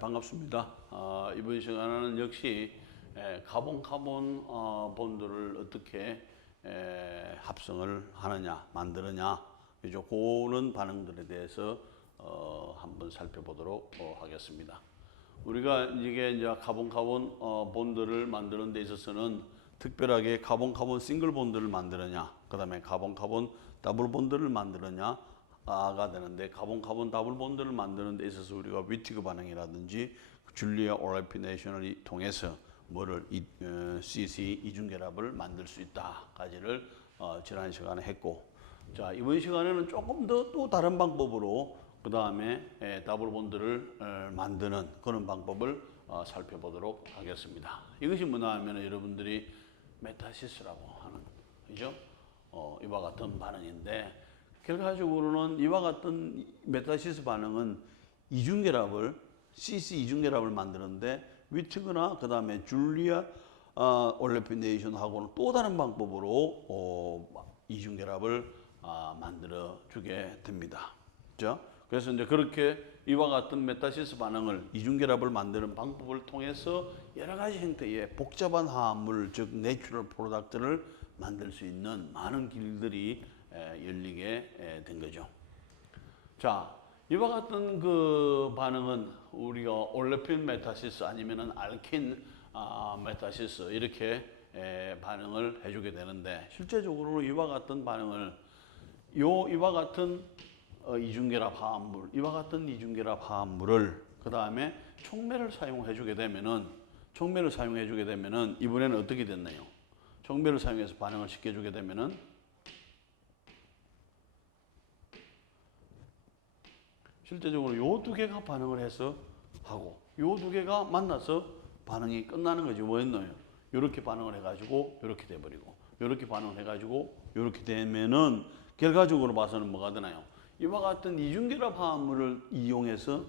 반갑습니다. 이번 시간에는 역시 카본 본드를 어떻게 합성을 하느냐, 만드느냐, 그죠? 그런 반응들에 대해서 한번 살펴보도록 하겠습니다. 우리가 이게 이제 카본 본드를 만드는 데 있어서는 특별하게 카본 싱글 본드를 만드느냐, 그 다음에 카본 더블 본드를 만드느냐, 가 되는데 카본 더블 본드를 만드는 데 있어서 우리가 위티그 반응이라든지 줄리아 올레피네이션을 통해서 CC 이중결합을 만들 수 있다까지를 지난 시간에 했고, 자 이번 시간에는 조금 더 또 다른 방법으로 그 다음에 더블 본드를 만드는 그런 방법을 살펴보도록 하겠습니다. 이것이 뭐냐 하면 여러분들이 메타시스라고 하는, 그죠? 이와 같은 반응인데, 결과적으로는 이와 같은 메타시스 반응은 이중결합을 CC 이중결합을 만드는데 위트거나 그 다음에 줄리아 올레피네이션하고는 또 다른 방법으로 이중결합을 만들어 주게 됩니다. 그렇죠? 그래서 이제 그렇게 이와 같은 메타시스 반응을 이중결합을 만드는 방법을 통해서 여러 가지 형태의 복잡한 화합물, 즉 내추럴 프로덕트를 만들 수 있는 많은 길들이 열리게 된 거죠. 자, 이와 같은 그 반응은 우리가 올레핀 메타시스 아니면은 알킨 메타시스 이렇게 반응을 해주게 되는데, 실제적으로 이와 같은 반응을 이와 같은 이중결합 화합물을 그 다음에 촉매를 사용해 주게 되면은 이번에는 어떻게 됐나요? 촉매를 사용해서 반응을 시켜주게 되면은 실제적으로 요 두 개가 반응을 해서 하고 요 두 개가 만나서 반응이 끝나는 거죠. 뭐였나요? 요렇게 반응을 해가지고 요렇게 돼버리고, 요렇게 반응을 해가지고 요렇게 되면은 결과적으로 봐서는 뭐가 되나요? 이와 같은 이중결합 화합물을 이용해서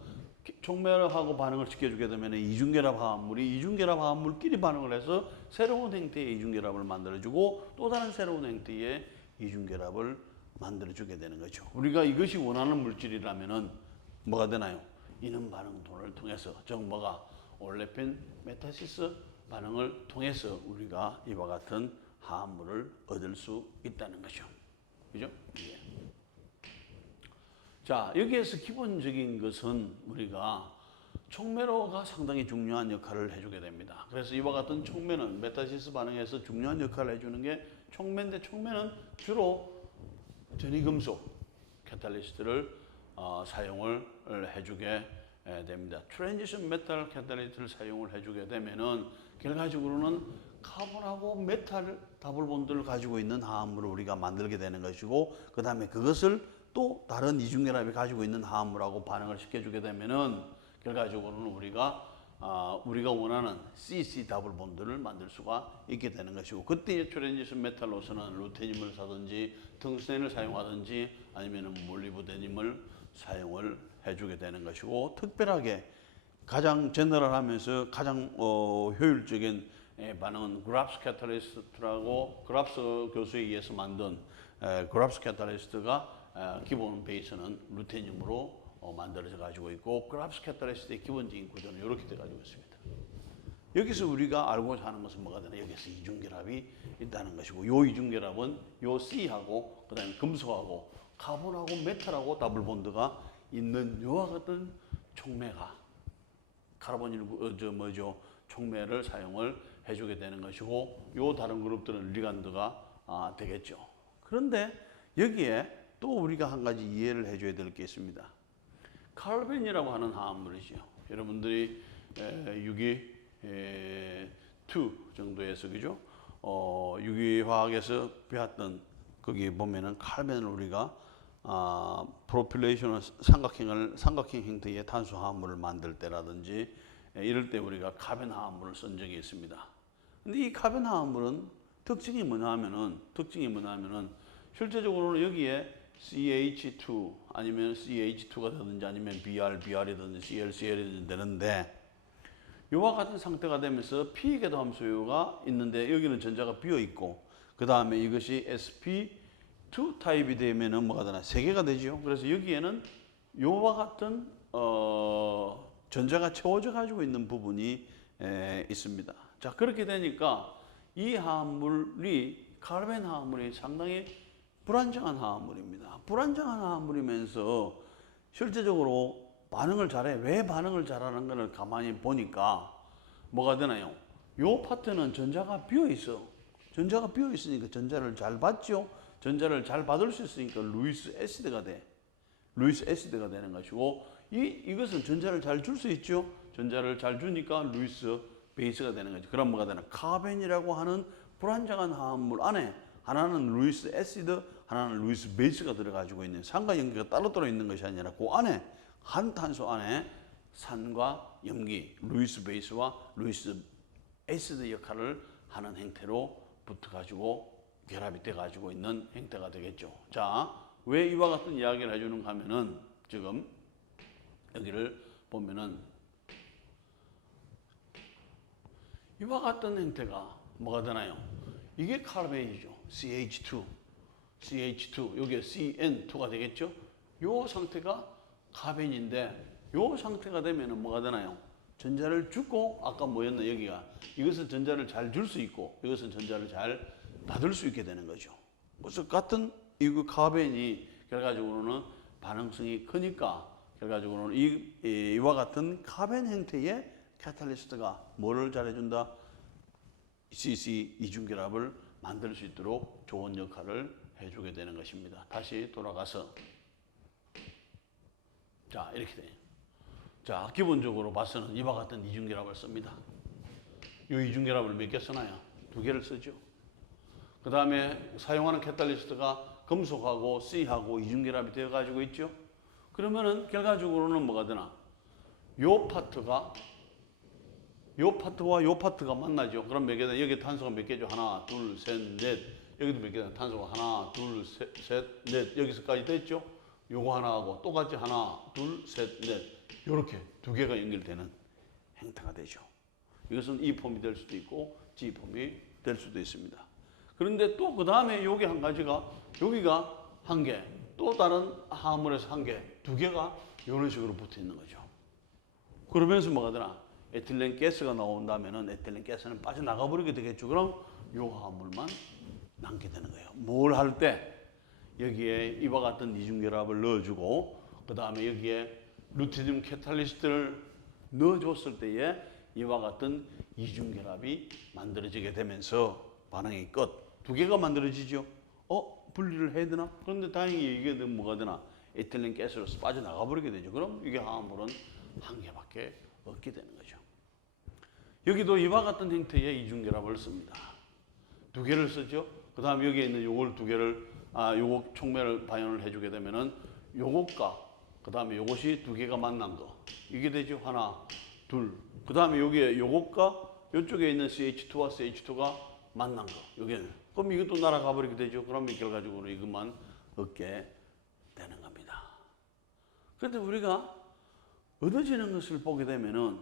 촉매하고 반응을 시켜주게 되면 이중결합 화합물끼리 반응을 해서 새로운 형태의 이중결합을 만들어주고 또 다른 새로운 형태의 이중결합을 만들어주게 되는 거죠. 우리가 이것이 원하는 물질이라면은 뭐가 되나요? 이능 반응론을 통해서, 즉 뭐가 올레핀 메타시스 반응을 통해서 우리가 이와 같은 화합물을 얻을 수 있다는 거죠. 그죠? 예. 자, 여기에서 기본적인 것은 우리가 촉매로가 상당히 중요한 역할을 해주게 됩니다. 그래서 이와 같은 촉매는 메타시스 반응에서 중요한 역할을 해주는 게 촉매인데, 촉매는 주로 전이금속 캐탈리스트를 사용을 해주게 됩니다. 트랜지션 메탈 캐탈리스트를 사용을 해주게 되면은 결과적으로는 카본하고 메탈 더블 본드를 가지고 있는 화합물을 우리가 만들게 되는 것이고, 그 다음에 그것을 또 다른 이중결합이 가지고 있는 화합물하고 반응을 시켜주게 되면은 결과적으로는 우리가 원하는 CC 더블 본드를 만들 수가 있게 되는 것이고, 그때 트랜지션 메탈로서는 루테늄을 사든지 텅스텐을 사용하든지 아니면 몰리브데늄을 사용을 해주게 되는 것이고, 특별하게 가장 제너럴하면서 가장 효율적인 반응은 그랍스 캐탈리스트라고, 그랍스 교수에 의해서 만든 그랍스 캐탈리스트가 기본 베이스는 루테늄으로 만들어져 가지고 있고, 그랍스 캐탈리스트의 기본적인 구조는 이렇게 돼 가지고 있습니다. 여기서 우리가 알고자 하는 것은 뭐가 되나? 여기서 이중결합이 있다는 것이고, 요 이중결합은 요 C하고 그 다음에 금속하고 카본하고 메탈하고 더블 본드가 있는 요와 같은 촉매가 촉매를 사용을 해주게 되는 것이고, 요 다른 그룹들은 리간드가 되겠죠. 그런데 여기에 또 우리가 한 가지 이해를 해줘야 될 게 있습니다. 칼빈이라고 하는 화합물이죠. 여러분들이 유기 2 정도에서, 그죠? 유기화학에서 배웠던 거기 보면은 칼빈을 우리가 프로필레이션을 삼각형 형태의 탄소 화합물을 만들 때라든지 이럴 때 우리가 카본 화합물을 쓴 적이 있습니다. 근데 이 카본 화합물은 특징이 뭐냐 하면은 실제적으로는 여기에 CH2 아니면 CH2가 되든지 아니면 BR이든지 CL이든지 되는데, 이와 같은 상태가 되면서 P계도 함수가 있는데 여기는 전자가 비어 있고, 그 다음에 이것이 sp2 타입이 되면은 뭐가 되나? 3개가 되죠. 그래서 여기에는 요와 같은 전자가 채워져 가지고 있는 부분이 있습니다. 자, 그렇게 되니까 이 화합물이 카르벤 화합물이 상당히 불안정한 화합물입니다. 불안정한 화합물이면서 실제적으로 반응을 잘해. 왜 반응을 잘하는 것을 가만히 보니까 뭐가 되나요? 요 파트는 전자가 비어 있어. 전자가 비어 있으니까 전자를 잘 받죠. 전자를 잘 받을 수 있으니까 루이스 애시드가 돼. 루이스 애시드가 되는 것이고 이것은 전자를 잘 줄 수 있죠. 전자를 잘 주니까 루이스 베이스가 되는 거죠. 그럼 뭐가 되나? 카벤이라고 하는 불안정한 화합물 안에 하나는 루이스 애시드, 하나는 루이스 베이스가 들어가지고 있는 산과 염기가 따로 있는 것이 아니라 그 안에 한 탄소 안에 산과 염기, 루이스 베이스와 루이스 애시드 역할을 하는 형태로 붙어가지고 결합이 돼가지고 있는 형태가 되겠죠. 자, 왜 이와 같은 이야기를 해주는가 하면은 지금 여기를 보면은 이와 같은 형태가 뭐가 되나요? 이게 카르벤이죠. CH2, 여기에 CN2가 되겠죠. 요 상태가 카벤인데 요 상태가 되면은 뭐가 되나요? 전자를 주고 아까 뭐였나 여기가 이것은 전자를 잘 줄 수 있고 이것은 전자를 잘 받을 수 있게 되는 거죠. 그래서 같은 이 카벤이 결과적으로는 반응성이 크니까 결과적으로는 이와 같은 카벤 형태의 카탈리스트가 뭐를 잘해준다? CC 이중결합을 만들 수 있도록 좋은 역할을 해주게 되는 것입니다. 다시 돌아가서 자 이렇게 돼요. 자 기본적으로 봐서는 이와 같은 이중결합을 씁니다. 이 이중결합을 몇 개 쓰나요? 2개를 쓰죠. 그 다음에 사용하는 카탈리스트가 금속하고 C하고 이중결합이 되어 가지고 있죠. 그러면은 결과적으로는 뭐가 되나? 요 파트와 요 파트가 만나죠. 그럼 몇 개다? 여기 탄소가 몇 개죠? 하나, 둘, 셋, 넷. 여기도 몇 개다? 탄소가 하나, 둘, 셋, 넷. 여기서까지 됐죠? 요거 하나하고 똑같이 하나, 둘, 셋, 넷. 요렇게 2개가 연결되는 형태가 되죠. 이것은 E 폼이 될 수도 있고 G 폼이 될 수도 있습니다. 그런데 또 그 다음에 여기 한 가지가 여기가 한 개, 또 다른 화합물에서 한 개, 2개가 이런 식으로 붙어 있는 거죠. 그러면서 뭐가 되나? 에틸렌 가스가 나온다면은 에틸렌 가스는 빠져나가 버리게 되겠죠. 그럼 이 화합물만 남게 되는 거예요. 뭘 할 때 여기에 이와 같은 이중결합을 넣어주고 그 다음에 여기에 루테늄 카탈리스트를 넣어줬을 때에 이와 같은 이중결합이 만들어지게 되면서 반응이 끝. 2개가 만들어지죠. 분리를 해야 되나? 그런데 다행히 이게 뭐가 되나? 에틸렌 가스로서 빠져나가 버리게 되죠. 그럼 이게 화합물은 한 개밖에 없게 되는 거죠. 여기도 이와 같은 형태의 이중결합을 씁니다. 2개를 쓰죠. 그 다음에 여기에 있는 요걸 2개를, 요거 촉매를 반연을 해주게 되면은 요것과 그 다음에 요것이 2개가 만난 거. 이게 되죠. 하나, 둘. 그 다음에 여기에 요것과 요쪽에 있는 CH2와 CH2가 만난 거. 여기는. 그럼 이것도 날아가 버리게 되죠. 그럼 결과적으로 이것만 얻게 되는 겁니다. 그런데 우리가 얻어지는 것을 보게 되면은,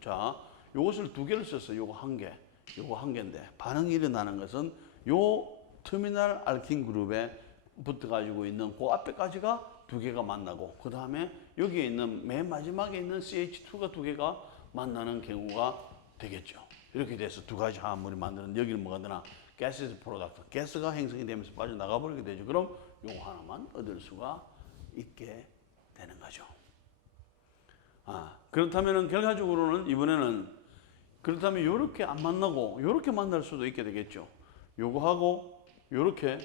자, 요것을 2개를 썼어요. 요거 1개, 요거 1개인데, 반응이 일어나는 것은 요 터미널 알킨 그룹에 붙어 가지고 있는 그 앞에까지가 2개가 만나고, 그 다음에 여기에 있는 맨 마지막에 있는 CH2가 2개가 만나는 경우가 되겠죠. 이렇게 돼서 2가지 화합물이 만드는 여기는 뭐가 되나? 가스 프로덕트. 가스가 형성이 되면서 빠져나가 버리게 되죠. 그럼 요거 하나만 얻을 수가 있게 되는 거죠. 그렇다면 결과적으로는 이번에는 그렇다면 요렇게 안 만나고 요렇게 만날 수도 있게 되겠죠. 요거하고 요렇게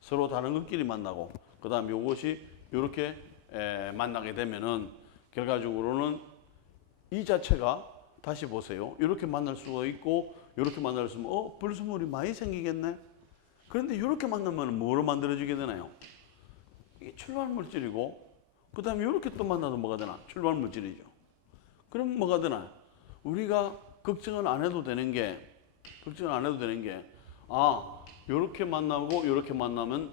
서로 다른 것끼리 만나고 그 다음 요것이 요렇게 만나게 되면은 결과적으로는 이 자체가 다시 보세요. 이렇게 만날 수가 있고 이렇게 만날 수 있으면 불순물이 많이 생기겠네. 그런데 이렇게 만나면 뭐로 만들어지게 되나요? 이게 출발 물질이고 그 다음에 이렇게 또 만나도 뭐가 되나? 출발 물질이죠. 그럼 뭐가 되나? 우리가 걱정을 안 해도 되는 게 이렇게 만나고 이렇게 만나면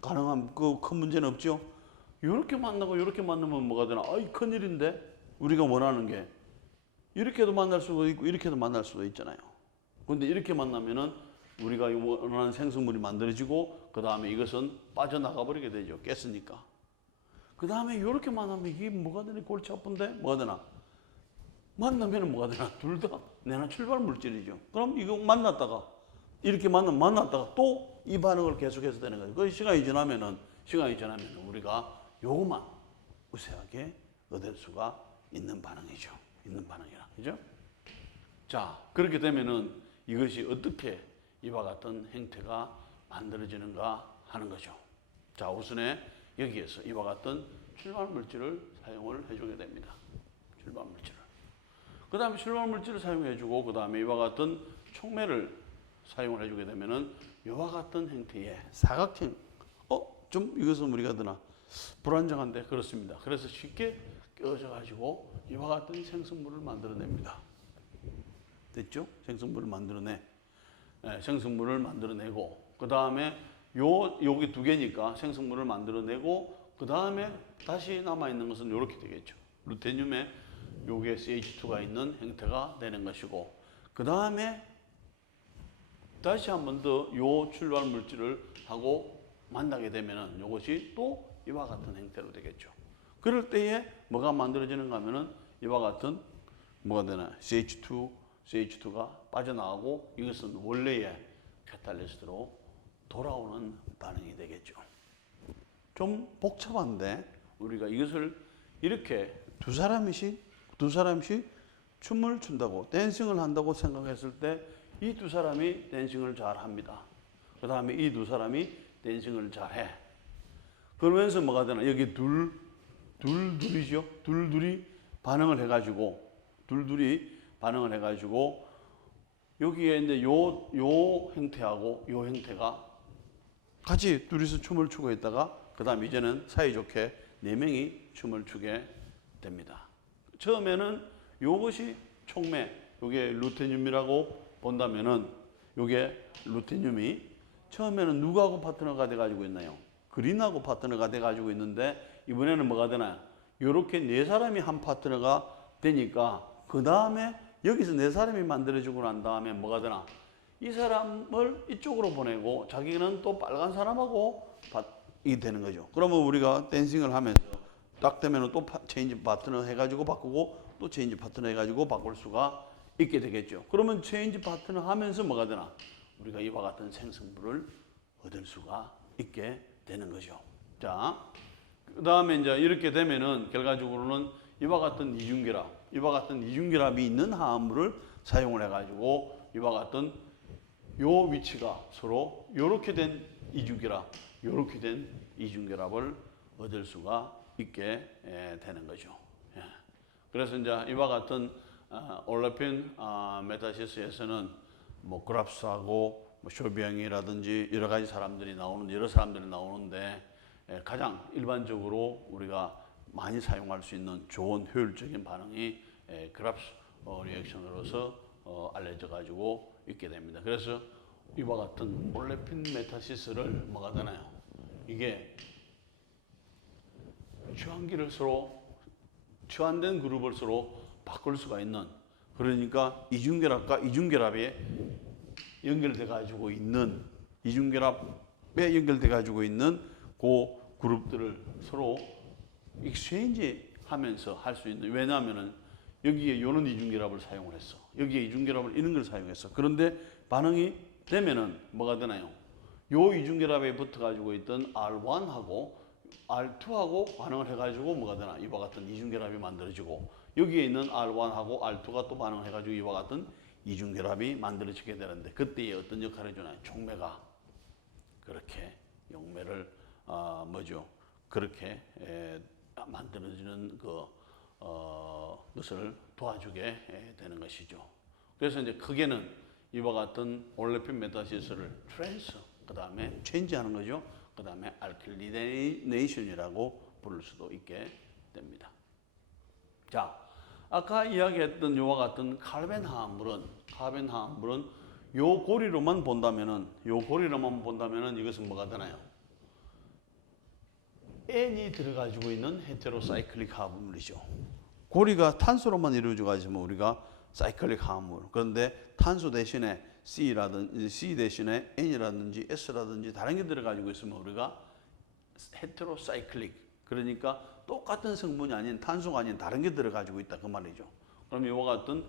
가능한 큰 문제는 없죠. 이렇게 만나고 이렇게 만나면 뭐가 되나? 큰일인데 우리가 원하는 게 이렇게도 만날 수도 있고 이렇게도 만날 수도 있잖아요. 그런데 이렇게 만나면은 우리가 원하는 생성물이 만들어지고 그 다음에 이것은 빠져나가 버리게 되죠. 가스니까. 그 다음에 이렇게 만나면 이게 뭐가 되나? 골치 아픈데 뭐가 되나? 만나면 뭐가 되나? 둘 다 내나 출발 물질이죠. 그럼 이거 만났다가 이렇게 만났다가 또 이 반응을 계속해서 되는 거죠. 그 시간이 지나면은 우리가 요것만 우세하게 얻을 수가 있는 반응이죠. 있는 반응이라. 그죠? 자, 그렇게 되면은 이것이 어떻게 이와 같은 행태가 만들어지는가 하는 거죠. 자, 우선에 여기에서 이와 같은 출발 물질을 사용을 해주게 됩니다. 출발 물질을. 그 다음에 출발 물질을 사용해주고, 그 다음에 이와 같은 촉매를 사용을 해주게 되면은 이와 같은 형태의 사각형, 좀 이것은 우리가 드나 불안정한데 그렇습니다. 그래서 쉽게 껴져 가지고 이와 같은 생성물을 만들어냅니다. 됐죠? 생성물을 만들어내고, 그 다음에 여기 두 개니까 생성물을 만들어내고, 그 다음에 다시 남아있는 것은 이렇게 되겠죠. 루테늄에 요게 CH2가 있는 형태가 되는 것이고, 그 다음에 다시 한 번 더 요 출발 물질을 하고 만나게 되면은 요것이 또 이와 같은 형태로 되겠죠. 그럴 때에 뭐가 만들어지는가 하면은 이와 같은 뭐가 되나? CH2가 빠져나가고 이것은 원래의 카탈리스트로 돌아오는 반응이 되겠죠. 좀 복잡한데 우리가 이것을 이렇게 두 사람씩 춤을 춘다고 댄싱을 한다고 생각했을 때 이 두 사람이 댄싱을 잘 합니다. 그 다음에 이 두 사람이 댄싱을 잘 해. 그러면서 뭐가 되나? 여기 둘이죠. 둘이 반응을 해가지고 여기에 이제 요 형태하고 요 형태가 같이 둘이서 춤을 추고 있다가 그 다음 이제는 사이좋게 네 명이 춤을 추게 됩니다. 처음에는 요것이 촉매, 요게 루테늄이라고 본다면은 요게 루테늄이 처음에는 누구하고 파트너가 돼가지고 있나요? 그린하고 파트너가 돼가지고 있는데 이번에는 뭐가 되나요? 요렇게 네 사람이 한 파트너가 되니까 그 다음에 여기서 네 사람이 만들어지고 난 다음에 뭐가 되나? 이 사람을 이쪽으로 보내고 자기는 또 빨간 사람하고 이 되는 거죠. 그러면 우리가 댄싱을 하면서 딱 되면은 또 체인지 파트너 해가지고 바꾸고 또 체인지 파트너 해가지고 바꿀 수가 있게 되겠죠. 그러면 체인지 파트너 하면서 뭐가 되나? 우리가 이와 같은 생성물을 얻을 수가 있게 되는 거죠. 자, 그 다음에 이제 이렇게 되면은 결과적으로는 이와 같은 이중결합이 있는 화합물을 사용을 해가지고 이와 같은 요 위치가 서로 요렇게 된 이중결합을 얻을 수가 있게 되는 거죠. 그래서 이제 이와 같은 올레핀 메타시스에서는 뭐 그랍스하고 뭐 쇼비앙이라든지 여러 사람들이 나오는데 가장 일반적으로 우리가 많이 사용할 수 있는 좋은 효율적인 반응이 그랍스 리액션으로서 알려져 가지고 있게 됩니다. 그래서 이와 같은 올레핀 메타시스를 뭐가 되나요? 이게 취환된 그룹을 서로 바꿀 수가 있는, 그러니까 이중결합에 연결돼 가지고 있는 그 그룹들을 서로 익스체인지 하면서 할 수 있는, 왜냐하면은 여기에 요런 이중결합을 사용을 했어. 여기에 이중결합을 이런 걸 사용했어. 그런데 반응이 되면은 뭐가 되나요? 요 이중결합에 붙어 가지고 있던 R1하고 R2하고 반응을 해가지고 뭐가 되나? 이와 같은 이중결합이 만들어지고 여기에 있는 R1하고 R2가 또 반응을 해가지고 이와 같은 이중결합이 만들어지게 되는데 그때에 어떤 역할을 해주나요? 촉매가 그렇게 용매를 그렇게 만들어지는 것을 도와주게 되는 것이죠. 그래서 이제 크게는 이와 같은 올레핀 메타시스를 트랜스, 그 다음에 체인지하는 거죠. 그 다음에 알킬리네이션이라고 부를 수도 있게 됩니다. 자, 아까 이야기했던 이와 같은 카르벤 화합물은 요 고리로만 본다면은 이것은 뭐가 되나요? N이 들어가지고 있는 헤테로사이클릭 화합물이죠. 고리가 탄소로만 이루어져 가지고 우리가 사이클릭 화합물. 그런데 탄소 대신에 C 대신에 N이라든지 S라든지 다른 게 들어가지고 있으면 우리가 헤테로사이클릭 그러니까 똑같은 성분이 아닌 탄소가 아닌 다른 게 들어가지고 있다 그 말이죠. 그럼 이와 같은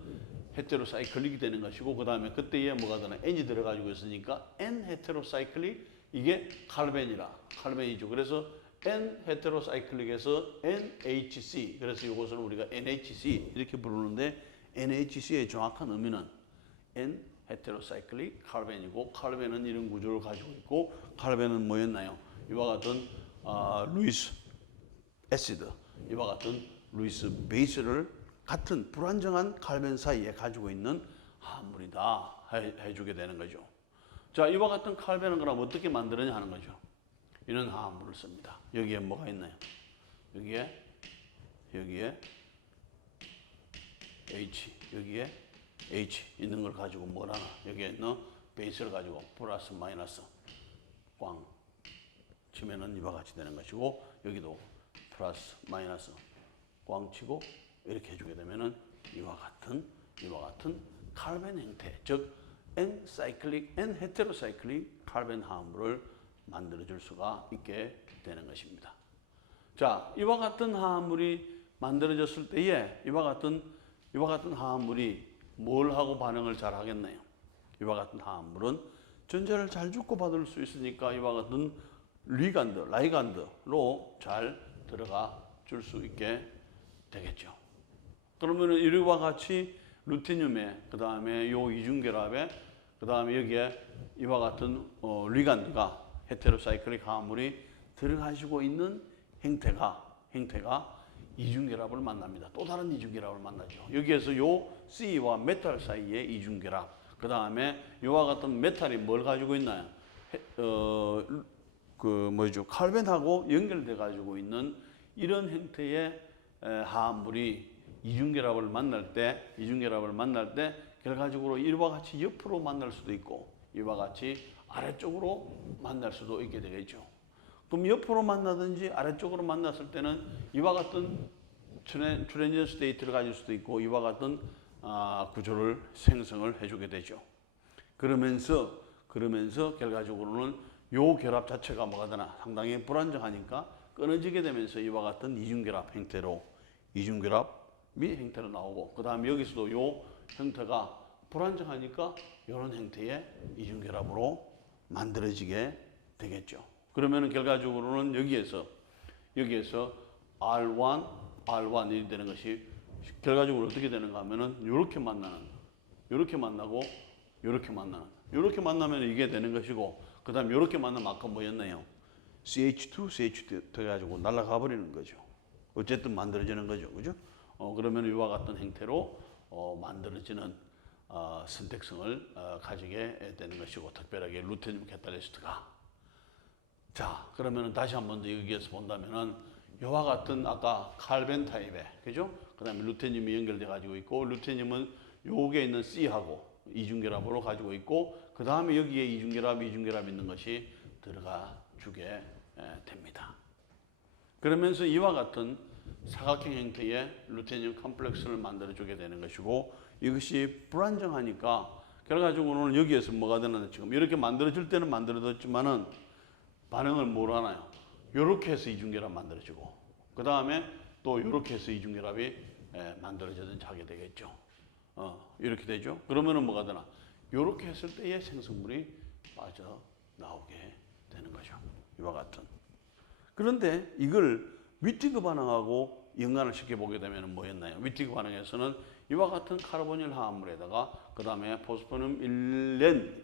헤테로사이클릭이 되는 것이고 그 다음에 그때에 뭐가 되나 N이 들어가지고 있으니까 N 헤테로사이클릭 이게 칼벤이죠. 그래서 N 헤테로사이클릭에서 NHC 그래서 이것은 우리가 NHC 이렇게 부르는데 NHC의 정확한 의미는 N 헤테로사이클릭 칼벤이고 칼벤은 이런 구조를 가지고 있고 칼벤은 뭐였나요? 이와 같은 루이스 애시드 이와 같은 루이스 베이스를 같은 불안정한 칼벤 사이에 가지고 있는 화합물이다 해주게 되는 거죠. 자, 이와 같은 칼벤은 그럼 어떻게 만들었냐 하는 거죠. 이런 화합물을 씁니다. 여기에 뭐가 있나요? 여기에 H, 여기에 H 있는 걸 가지고 뭘 하나? 여기에 있는 베이스를 가지고 플러스 마이너스 꽝 치면은 이와 같이 되는 것이고 여기도 플러스 마이너스 꽝 치고 이렇게 해주게 되면은 이와 같은 칼벤 형태, 즉 N-사이클릭, N-헤테로사이클릭 칼벤 화합물을 만들어줄 수가 있게 되는 것입니다. 자, 이와 같은 화합물이 만들어졌을 때에 이와 같은 화합물이 뭘 하고 반응을 잘 하겠나요? 이와 같은 화합물은 전자를 잘 주고받을 수 있으니까 이와 같은 라이간드로 잘 들어가 줄 수 있게 되겠죠. 그러면은 이와 같이 루테늄에 그 다음에 요 이중결합에 그 다음에 여기에 이와 같은 리간드가 헤테로사이클릭 화합물이 들어가지고 있는 형태가 이중결합을 만납니다. 또 다른 이중결합을 만나죠. 여기에서 요 C와 메탈 사이의 이중결합. 그 다음에 이와 같은 메탈이 뭘 가지고 있나요? 칼벤하고 연결돼 가지고 있는 이런 형태의 화합물이 이중결합을 만날 때 결과적으로 이와 같이 옆으로 만날 수도 있고 이와 같이 아래쪽으로 만날 수도 있게 되겠죠. 그럼 옆으로 만나든지 아래쪽으로 만났을 때는 이와 같은 트랜지션 스테이트를 가질 수도 있고 이와 같은 구조를 생성을 해주게 되죠. 그러면서 결과적으로는 요 결합 자체가 뭐가 되나 상당히 불안정하니까 끊어지게 되면서 이와 같은 이중결합 형태로 나오고 그 다음에 여기서도 요 형태가 불안정하니까 이런 형태의 이중결합으로 만들어지게 되겠죠. 그러면은 결과적으로는 여기에서 R1이 되는 것이 결과적으로 어떻게 되는가 하면은 이렇게 만나고 이렇게 만나면 이게 되는 것이고 그 다음에 이렇게 만나면 아까 뭐였나요? CH2 돼가지고 날아가 버리는 거죠. 어쨌든 만들어지는 거죠. 그죠? 그러면 이와 같은 형태로 만들어지는 선택성을 가지게 되는 것이고 특별하게 루테늄 캐탈리스트가 자 그러면은 다시 한 번 더 여기에서 본다면은 이와 같은 아까 칼벤 타입의 그죠? 그다음에 루테늄이 연결돼 가지고 있고 루테늄은 요게 있는 C하고 이중결합으로 가지고 있고 그 다음에 여기에 이중결합 있는 것이 들어가 주게 됩니다. 그러면서 이와 같은 사각형 형태의 루테늄 컴플렉스를 만들어주게 되는 것이고 이것이 불안정하니까 결과적으로는 여기에서 뭐가 되나 지금 이렇게 만들어질 때는 만들어졌지만은 반응을 뭘 하나요? 이렇게 해서 이중결합 만들어지고 그 다음에 또 이렇게 해서 이중결합이 만들어지든지 하게 되겠죠. 이렇게 되죠. 그러면은 뭐가 되나? 이렇게 했을 때의 생성물이 빠져나오게 되는 거죠. 이와 같은. 그런데 이걸 위티그 반응하고 연관을 시켜보게 되면 뭐였나요? 위티그 반응에서는 이와 같은 카르보닐 화합물에다가 그 다음에 포스포늄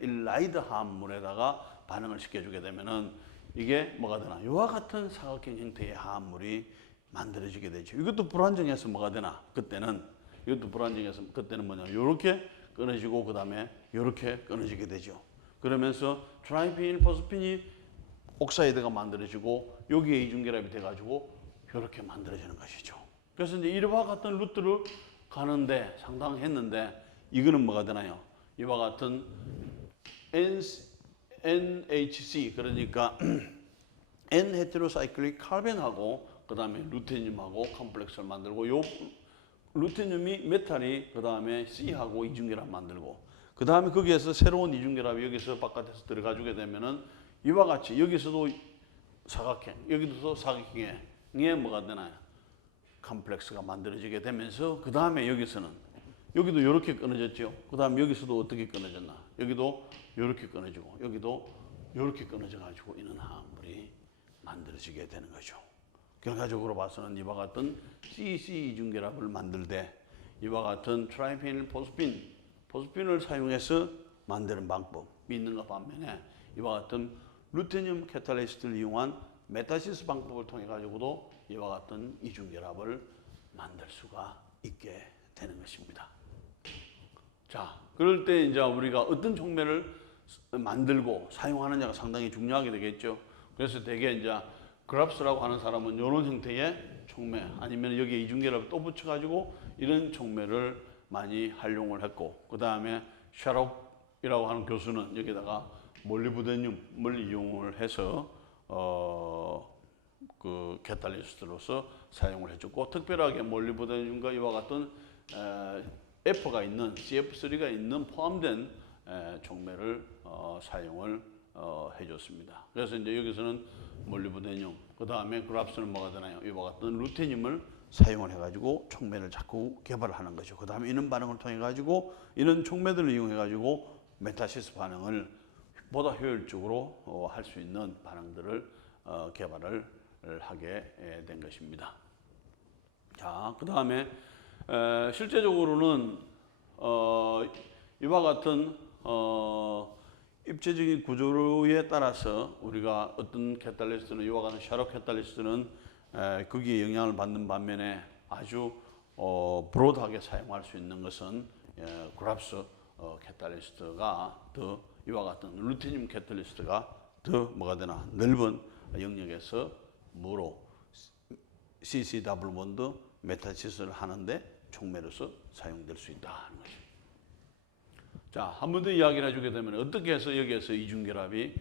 일라이드 화합물에다가 반응을 시켜주게 되면은 이게 뭐가 되나? 이와 같은 사각형 형태의 화합물이 만들어지게 되죠. 이것도 불안정해서 뭐가 되나? 그때는 뭐냐? 이렇게 끊어지고 그 다음에 이렇게 끊어지게 되죠. 그러면서 트라이피닐 포스핀이 옥사이드가 만들어지고 여기에 이중결합이 돼가지고 이렇게 만들어지는 것이죠. 그래서 이제 이와 같은 루트를 가는데 상당했는데 이거는 뭐가 되나요? 이와 같은 NHC 그러니까 N-헤테로사이클릭 칼벤하고 그 다음에 루테늄하고 컴플렉스를 만들고 요 루테늄이 메탈이 그 다음에 C하고 이중결합 만들고 그 다음에 거기에서 새로운 이중결합이 여기서 바깥에서 들어가 주게 되면은 이와 같이 여기서도 사각형 여기도 사각형에 뭐가 되나요? 컴플렉스가 만들어지게 되면서 그 다음에 여기서는 여기도 이렇게 끊어졌죠. 그 다음 여기서도 어떻게 끊어졌나? 여기도 이렇게 끊어지고 여기도 이렇게 끊어져 가지고 이런 화합물이 만들어지게 되는 거죠. 결과적으로 봐서는 이와 같은 CC 이중결합을 만들 때 이와 같은 트라이페닐 포스핀을 사용해서 만드는 방법이 있는가 반면에 이와 같은 루테늄 캐탈리스트를 이용한 메타시스 방법을 통해 가지고도 이와 같은 이중결합을 만들 수가 있게 되는 것입니다. 자, 그럴 때 이제 우리가 어떤 촉매를 만들고 사용하느냐가 상당히 중요하게 되겠죠. 그래서 대개 이제 그랍스라고 하는 사람은 이런 형태의 촉매 아니면 여기에 이중결합을 또 붙여가지고 이런 촉매를 많이 활용을 했고, 그 다음에 샤롭이라고 하는 교수는 여기다가 몰리브데늄을 이용을 해서 그 캐탈리스트로서 사용을 해줬고, 특별하게 몰리브데늄과 이와 같은 F가 있는 CF3가 있는 포함된 촉매를 사용을 해줬습니다. 그래서 이제 여기서는 몰리브데늄, 그 다음에 그랍스는 뭐가 되나요? 이와 같은 루테늄을 사용을 해가지고 촉매를 자꾸 개발하는 거죠. 그 다음에 이런 반응을 통해 가지고 이런 촉매들을 이용해 가지고 메타시스 반응을 보다 효율적으로 할 수 있는 반응들을 개발을 하게 된 것입니다. 자, 그 다음에 실제적으로는 이와 같은 입체적인 구조에 따라서 우리가 어떤 캐탈리스트는 이와 같은 샤롯 캐탈리스트는 거기에 영향을 받는 반면에 아주 브로드하게 사용할 수 있는 것은 그랍스 캐탈리스트가 더 이와 같은 루테늄 캐탈리스트가 더 뭐가 되나 넓은 영역에서 무로 CC 더블 본드 메타시스를 하는데 촉매로서 사용될 수 있다는 것입니다. 자, 한 번 더 이야기를 해주게 되면 어떻게 해서 여기에서 이중결합이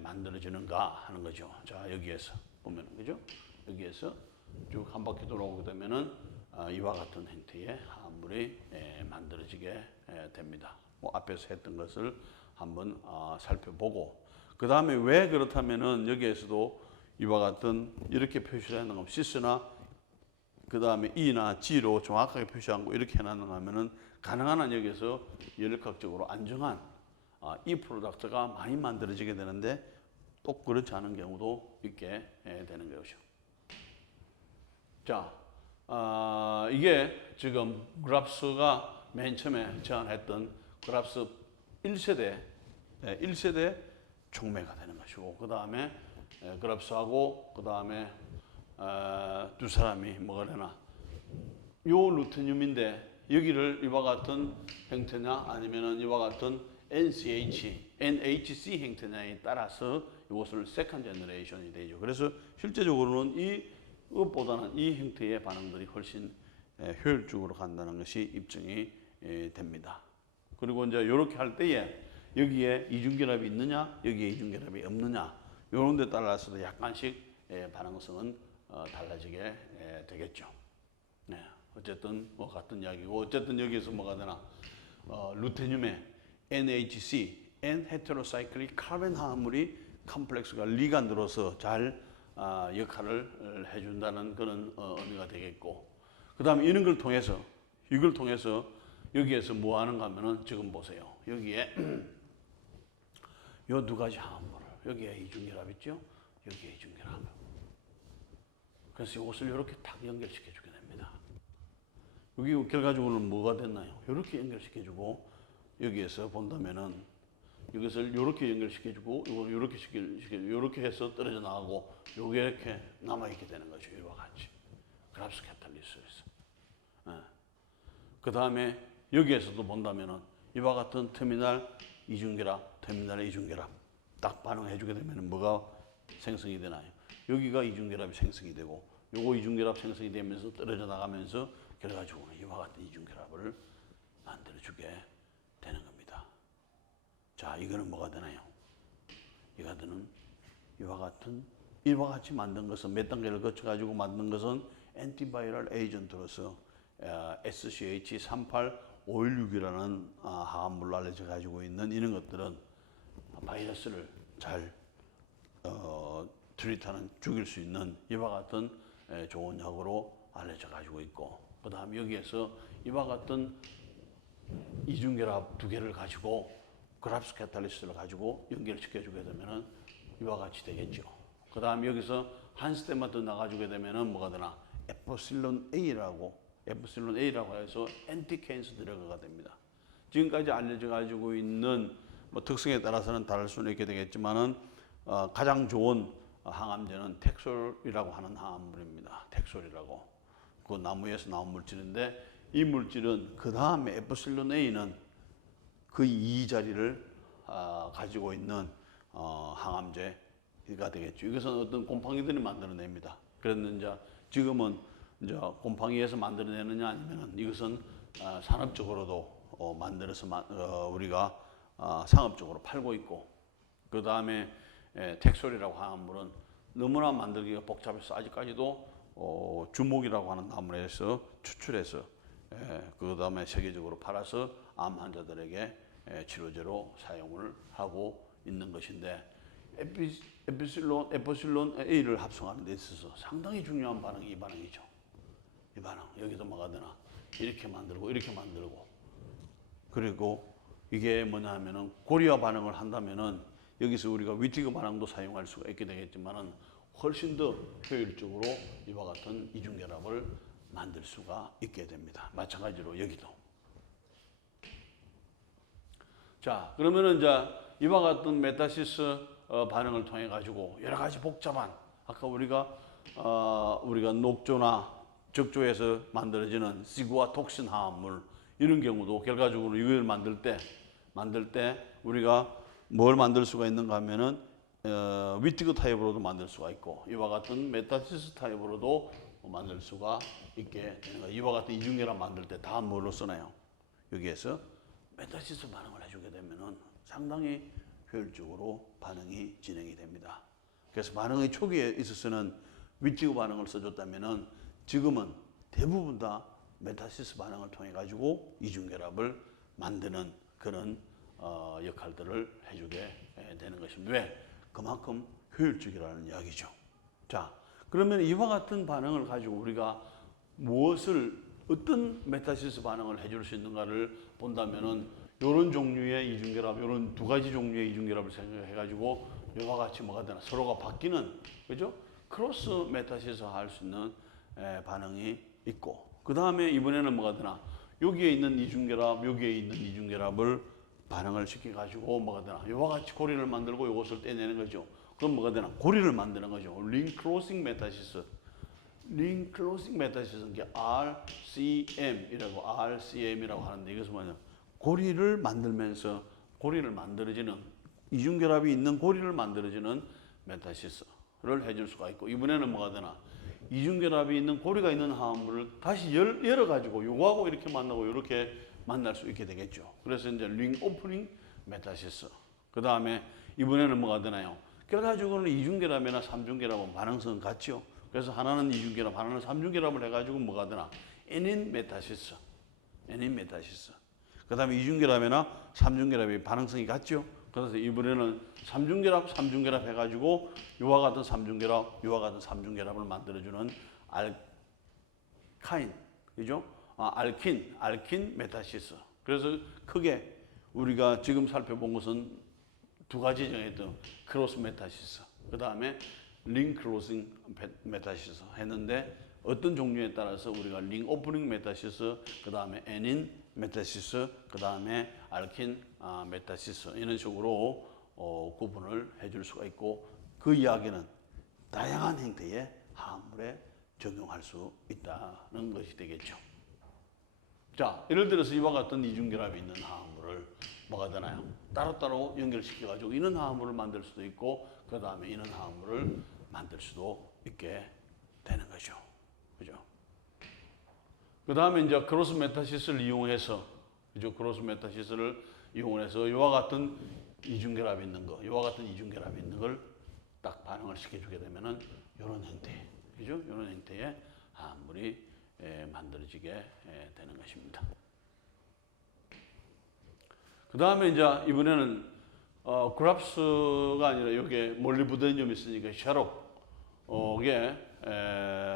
만들어지는가 하는 거죠. 자, 여기에서 보면은 그죠? 여기에서 쭉 한 바퀴 돌아오게 되면은 이와 같은 형태의 화합물이 만들어지게 됩니다. 뭐 앞에서 했던 것을 한번 살펴보고, 그 다음에 왜 그렇다면은 여기에서도 이와 같은 이렇게 표시를 해놓은 시스나 그 다음에 E나 G로 정확하게 표시한 거 이렇게 해놨는가 하면은 가능한 한 여기서 열역학적으로 안정한 이 프로덕트가 많이 만들어지게 되는데 또 그렇지 않은 경우도 있게 되는 것이죠. 자, 이게 지금 그랍스가 맨 처음에 제안했던 그랍스 1세대 촉매가 되는 것이고, 그 다음에 그랍스하고 그 다음에 두 사람이 뭐가 되나 요 루테늄인데 여기를 이와 같은 형태냐 아니면은 이와 같은 NHC 형태냐에 따라서 이것을 세컨 제너레이션이 되죠. 그래서 실제적으로는 이것보다는 이 형태의 반응들이 훨씬 효율적으로 간다는 것이 입증이 됩니다. 그리고 이제 이렇게 할 때에 여기에 이중결합이 있느냐, 여기에 이중결합이 없느냐, 이런 데 따라서도 약간씩 반응성은 달라지게 되겠죠. 네, 어쨌든 뭐 같은 이야기고, 어쨌든 여기에서 뭐가 되나 루테늄의 NHC, N-헤테로사이클릭 카본 화합물이 컴플렉스가 리간드로서 잘 역할을 해준다는 그런 의미가 되겠고, 그 다음에 이걸 통해서 여기에서 뭐 하는가 하면은 지금 보세요. 여기에 요 두 가지 화합물을 여기에 이중결합 있죠? 여기에 이중결합. 그래서 이것을 이렇게 탁 연결시켜 주게 됩니다. 여기 결과적으로는 뭐가 됐나요? 이렇게 연결시켜 주고 여기에서 본다면은 이것을 이렇게 연결시켜 주고 이걸 이렇게 시켜주고 이렇게 해서 떨어져 나가고 요게 이렇게 남아 있게 되는 거죠. 이와 같이 그랍스 캐탈리스트에서. 그 다음에 여기에서도 본다면은 이와 같은 터미널 이중결합 딱 반응해 주게 되면은 뭐가 생성이 되나요? 여기가 이중결합이 생성이 되고 요거 이중결합 생성이 되면서 떨어져 나가면서 결과적으로 이와 같은 이중결합을 만들어 주게 되는 겁니다. 자, 이거는 뭐가 되나요? 이거는 이와 같이 만든 것은 몇 단계를 거쳐 가지고 만든 것은 엔티바이럴 에이전트로서 SCH38516이라는 화합물로 알려져 가지고 있는 이런 것들은 바이러스를 잘 트리타는 죽일 수 있는 이와 같은 좋은 약으로 알려져 가지고 있고, 그 다음에 여기에서 이와 같은 이중결합 두 개를 가지고 그랍스 캐탈리스트를 가지고 연결시켜주게 되면은 이와 같이 되겠죠. 그 다음에 여기서 한 스텝만 더 나가주게 되면은 뭐가 되나? 에포실론 A라고 해서 엔티캔서 드러그가 됩니다. 지금까지 알려져 가지고 있는 뭐 특성에 따라서는 다를 수는 있게 되겠지만은 가장 좋은 항암제는 텍솔이라고 하는 항암물입니다. 텍솔이라고. 그 나무에서 나온 물질인데, 이 물질은 그 다음에 에포실론 A는 그 2 자리를 가지고 있는 항암제가 되겠죠. 이것은 어떤 곰팡이들이 만들어냅니다. 그런데 이제 지금은 이제 곰팡이에서 만들어내느냐 아니면 이것은 산업적으로도 만들어서 우리가 상업적으로 팔고 있고, 그 다음에 텍솔이라고 하는 물은 너무나 만들기가 복잡해서 아직까지도 주목이라고 하는 나무에서 추출해서 그 다음에 세계적으로 팔아서 암 환자들에게 치료제로 사용을 하고 있는 것인데, 에포실론 A를 합성하는 데 있어서 상당히 중요한 반응이 이 반응이죠. 이 반응. 여기도 뭐가 되나? 이렇게 만들고 이렇게 만들고, 그리고 이게 뭐냐 하면은 고리와 반응을 한다면은 여기서 우리가 위티그 반응도 사용할 수가 있게 되겠지만은 훨씬 더 효율적으로 이와 같은 이중결합을 만들 수가 있게 됩니다. 마찬가지로 여기도. 자, 그러면은 이제 이와 같은 메타시스 반응을 통해 가지고 여러 가지 복잡한, 아까 우리가 녹조나 적조에서 만들어지는 시구아 톡신 화합물, 이런 경우도 결과적으로 이걸 만들 때 우리가 뭘 만들 수가 있는가 하면은 위티그 타입으로도 만들 수가 있고, 이와 같은 메타시스 타입으로도 만들 수가 있게 되는 거예요. 이와 같은 이중결합 만들 때 다 뭘로 쓰나요? 여기에서 메타시스 반응을 해주게 되면은 상당히 효율적으로 반응이 진행이 됩니다. 그래서 반응의 초기에 있어서는 위티그 반응을 써줬다면은 지금은 대부분 다 메타시스 반응을 통해 가지고 이중결합을 만드는 그런 역할들을 해주게 되는 것입니다. 왜? 그만큼 효율적이라는 이야기죠. 자, 그러면 이와 같은 반응을 가지고 우리가 어떤 메타시스 반응을 해줄 수 있는가를 본다면은 이런 종류의 이중결합, 이런 두 가지 종류의 이중결합을 생각해가지고 이와 같이 뭐가 되나? 서로가 바뀌는, 그죠? 크로스 메타시스 할 수 있는 반응이 있고, 그 다음에 이번에는 뭐가 되나? 여기에 있는 이중결합, 여기에 있는 이중결합을 반응을 시켜가지고 뭐가 되나? 이와 같이 고리를 만들고 이것을 떼내는 거죠. 그럼 뭐가 되나? 고리를 만드는 거죠. 링 크로싱 메타시스. 링 크로싱 메타시스는 게 RCM이라고 하는데, 이것은 뭐냐? 고리를 만들면서 고리를 만들어지는, 이중결합이 있는 고리를 만들어지는 메타시스를 해줄 수가 있고, 이번에는 뭐가 되나? 이중결합이 있는 고리가 있는 화합물을 다시 열어가지고 요거하고 이렇게 만나고 이렇게 만날 수 있게 되겠죠. 그래서 이제 링 오프닝 메타시스. 그 다음에 이번에는 뭐가 되나요? 결과적으로는 이중결합이나 삼중결합은 반응성은 같죠. 그래서 하나는 이중결합, 하나는 삼중결합을 해가지고 뭐가 되나? 애닌 메타시스. 그 다음에 이중결합이나 삼중결합이 반응성이 같죠. 그래서 이번에는 삼중결합 해가지고 이와 같은 삼중결합을 만들어주는 알카인, 그죠? 알킨 메타시스. 그래서 크게 우리가 지금 살펴본 것은 두 가지 정했던 크로스 메타시스, 그 다음에 링 크로싱 메타시스 했는데, 어떤 종류에 따라서 우리가 링 오프닝 메타시스, 그 다음에 애닌 메타시스, 그 다음에 알킨 메타시스, 이런 식으로 구분을 해줄 수가 있고, 그 이야기는 다양한 형태의 화합물에 적용할 수 있다는 것이 되겠죠. 자, 예를 들어서 이와 같은 이중결합이 있는 화합물을 뭐가 되나요? 따로따로 연결시켜가지고 이런 화합물을 만들 수도 있고, 그 다음에 이런 화합물을 만들 수도 있게 되는 거죠. 그죠? 그 다음에 이제 크로스 메타시스를 이용해서, 그죠? 크로스 메타시스를 이용해서 이와 같은 이중결합이 있는 걸 딱 반응을 시켜주게 되면은 이런 형태, 그죠? 이런 형태의 화합물이 만들어지게 되는 것입니다. 그 다음에 이제 이번에는 그랍스가 아니라 여기에 몰리브데늄이 있으니까 샤록, 이게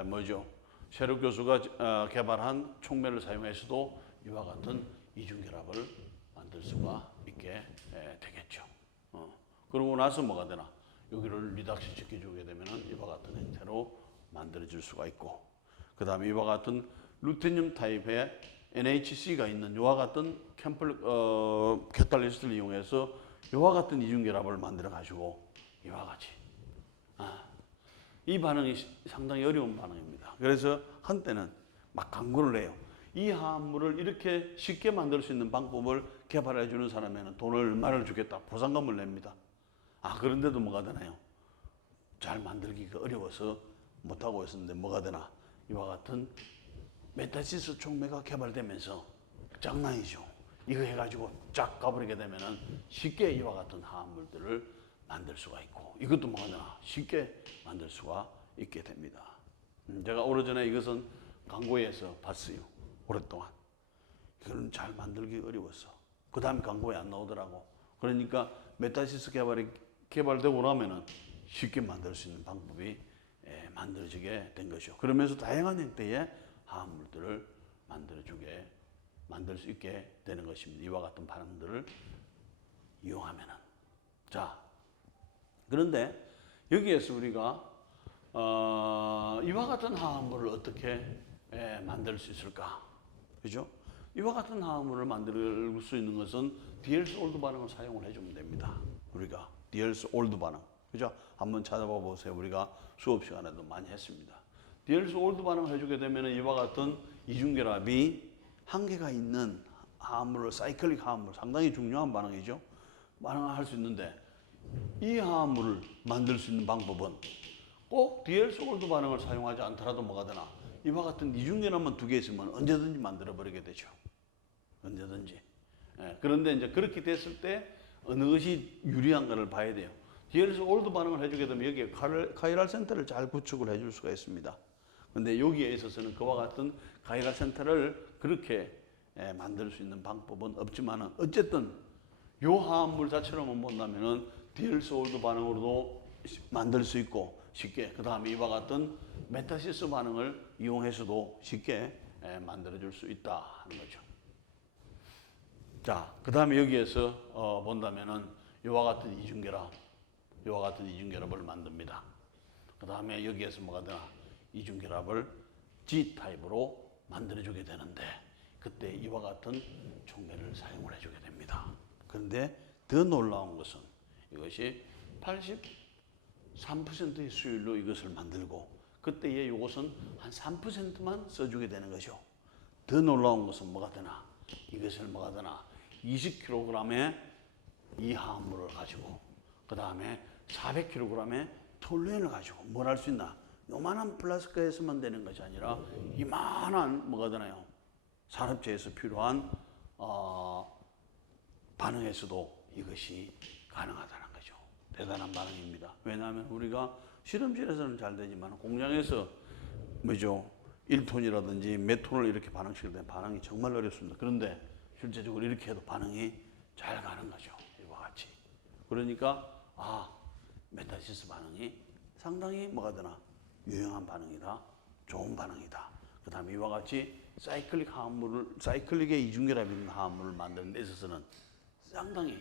뭐죠? 셰록 교수가 개발한 촉매를 사용해서도 이와 같은 이중결합을 만들 수가 있게 되겠죠. 그러고 나서 뭐가 되나? 여기를 리덕션 시켜주게 되면 이와 같은 형태로 만들어질 수가 있고, 그 다음에 이와 같은 루테늄 타입의 NHC가 있는 이와 같은 캐탈리스트를 이용해서 이와 같은 이중결합을 만들어 가지고 이와 같이 이 반응이 상당히 어려운 반응입니다. 그래서 한때는 막 광고를 해요. 이 화합물을 이렇게 쉽게 만들 수 있는 방법을 개발해 주는 사람에는 돈을 얼마를 주겠다 보상금을 냅니다. 그런데도 뭐가 되나요? 잘 만들기가 어려워서 못하고 있었는데 뭐가 되나? 이와 같은 메타시스 촉매가 개발되면서 장난이죠. 이거 해가지고 쫙 가버리게 되면은 쉽게 이와 같은 화합물들을 만들 수가 있고, 이것도 뭐가 되나? 쉽게 만들 수가 있게 됩니다. 제가 오래전에 이것은 광고에서 봤어요. 오랫동안. 이거는 잘 만들기 어려웠어. 그 다음 광고에 안 나오더라고. 그러니까 메타시스 개발되고 나면은 쉽게 만들 수 있는 방법이 만들어지게 된 것이죠. 그러면서 다양한 형태의 화합물들을 만들 수 있게 되는 것입니다. 이와 같은 반응들을 이용하면은. 자, 그런데 여기에서 우리가 이와 같은 화합물을 어떻게 만들 수 있을까? 그죠? 이와 같은 화합물을 만들 수 있는 것은 디엘스 올드 반응을 사용을 해주면 됩니다. 우리가 디엘스 올드 반응, 그죠? 한번 찾아봐 보세요. 우리가 수업 시간에도 많이 했습니다. 디엘스 올드 반응을 해주게 되면 이와 같은 이중결합이 한계가 있는 화합물을, 사이클릭 화합물, 상당히 중요한 반응이죠. 반응을 할 수 있는데, 이 화합물을 만들 수 있는 방법은 꼭 디엘스 올드 반응을 사용하지 않더라도 뭐가 되나? 이와 같은 이중결합만 두 개 있으면 언제든지 만들어 버리게 되죠. 언제든지. 그런데 이제 그렇게 됐을 때 어느 것이 유리한가를 봐야 돼요. 디엘스 올드 반응을 해주게 되면 여기에 카이랄 센터를 잘 구축을 해줄 수가 있습니다. 근데 여기에 있어서는 그와 같은 카이랄 센터를 그렇게 만들 수 있는 방법은 없지만은 어쨌든 요 화합물 자체로만 본다면은 디엘스 올드 반응으로도 만들 수 있고 쉽게, 그 다음에 이와 같은 메타시스 반응을 이용해서도 쉽게 만들어줄 수 있다 하는 거죠. 자, 그 다음에 여기에서 본다면은 이와 같은 이중결합을 만듭니다. 그 다음에 여기에서 뭐가 되나? 이중결합을 G타입으로 만들어주게 되는데, 그때 이와 같은 촉매를 사용을 해주게 됩니다. 그런데 더 놀라운 것은 이것이 83%의 수율로 이것을 만들고, 그때의 이것은 한 3%만 써주게 되는 거죠. 더 놀라운 것은 뭐가 되나? 이것을 뭐가 되나? 20kg의 이 화합물을 가지고, 그 다음에 400kg의 톨루엔을 가지고 뭘 할 수 있나? 요만한 플라스크에서만 되는 것이 아니라 이만한 뭐가 되나요? 산업체에서 필요한 반응에서도 이것이 가능하다는 거죠. 대단한 반응입니다. 왜냐하면 우리가 실험실에서는 잘 되지만 공장에서 뭐죠? 1톤이라든지 몇 톤을 이렇게 반응시킬 때 반응이 정말 어렵습니다. 그런데 실제적으로 이렇게 해도 반응이 잘 가는 거죠. 이와 같이. 그러니까 메타시스 반응이 상당히 뭐가 되나? 유용한 반응이다. 좋은 반응이다. 그 다음에 이와 같이 사이클릭의 이중결합이 있는 화합물을 만드는 데 있어서는 상당히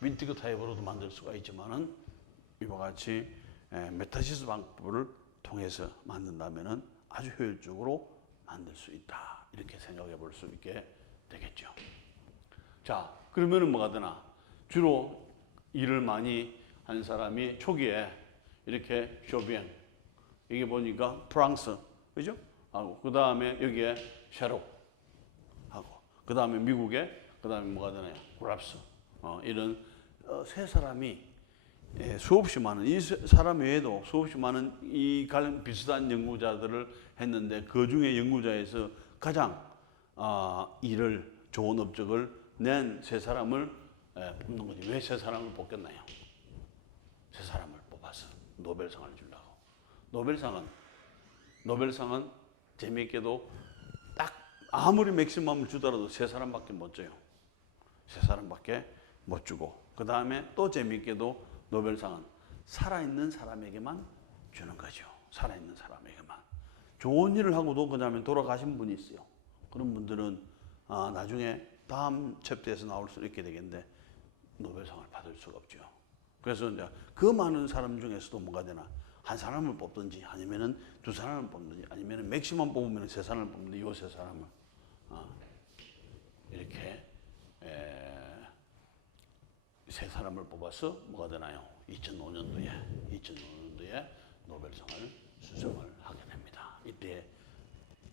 윈티그 타입으로도 만들 수가 있지만은 이와 같이 메타시스 방법을 통해서 만든다면은 아주 효율적으로 만들 수 있다. 이렇게 생각해 볼 수 있게 되겠죠. 자, 그러면은 뭐가 되나? 주로 일을 많이 한 사람이 초기에 이렇게 쇼비엥, 이게 보니까 프랑스, 그죠? 하고, 그 다음에 여기에 셰록 하고, 그 다음에 미국에, 그 다음에 뭐가 되나요? 그랍스. 이런 세 사람이 수없이 많은, 이 사람 외에도 수없이 많은 이 비슷한 연구자들을 했는데, 그 중에 연구자에서 가장 일을, 좋은 업적을 낸 세 사람을 뽑는 거지. 왜 세 사람을 뽑겠나요? 세 사람을 뽑아서 노벨상을 주려고. 노벨상은 재미있게도 딱 아무리 맥시멈을 주더라도 세 사람밖에 못 줘요. 세 사람밖에 못 주고, 그 다음에 또 재미있게도 노벨상은 살아있는 사람에게만 주는 거죠. 살아있는 사람에게만. 좋은 일을 하고도 그다음에 돌아가신 분이 있어요. 그런 분들은 나중에 다음 챕터에서 나올 수 있게 되겠는데 노벨상을 받을 수가 없죠. 그래서 이제 그 많은 사람 중에서도 뭐가 되나 한 사람을 뽑든지 아니면은 두 사람을 뽑든지 아니면은 맥시멈 뽑으면 세 사람을 뽑는데 요 세 사람을 이렇게 세 사람을 뽑아서 뭐가 되나요? 2005년도에 노벨상을 수상을 하게 됩니다. 이때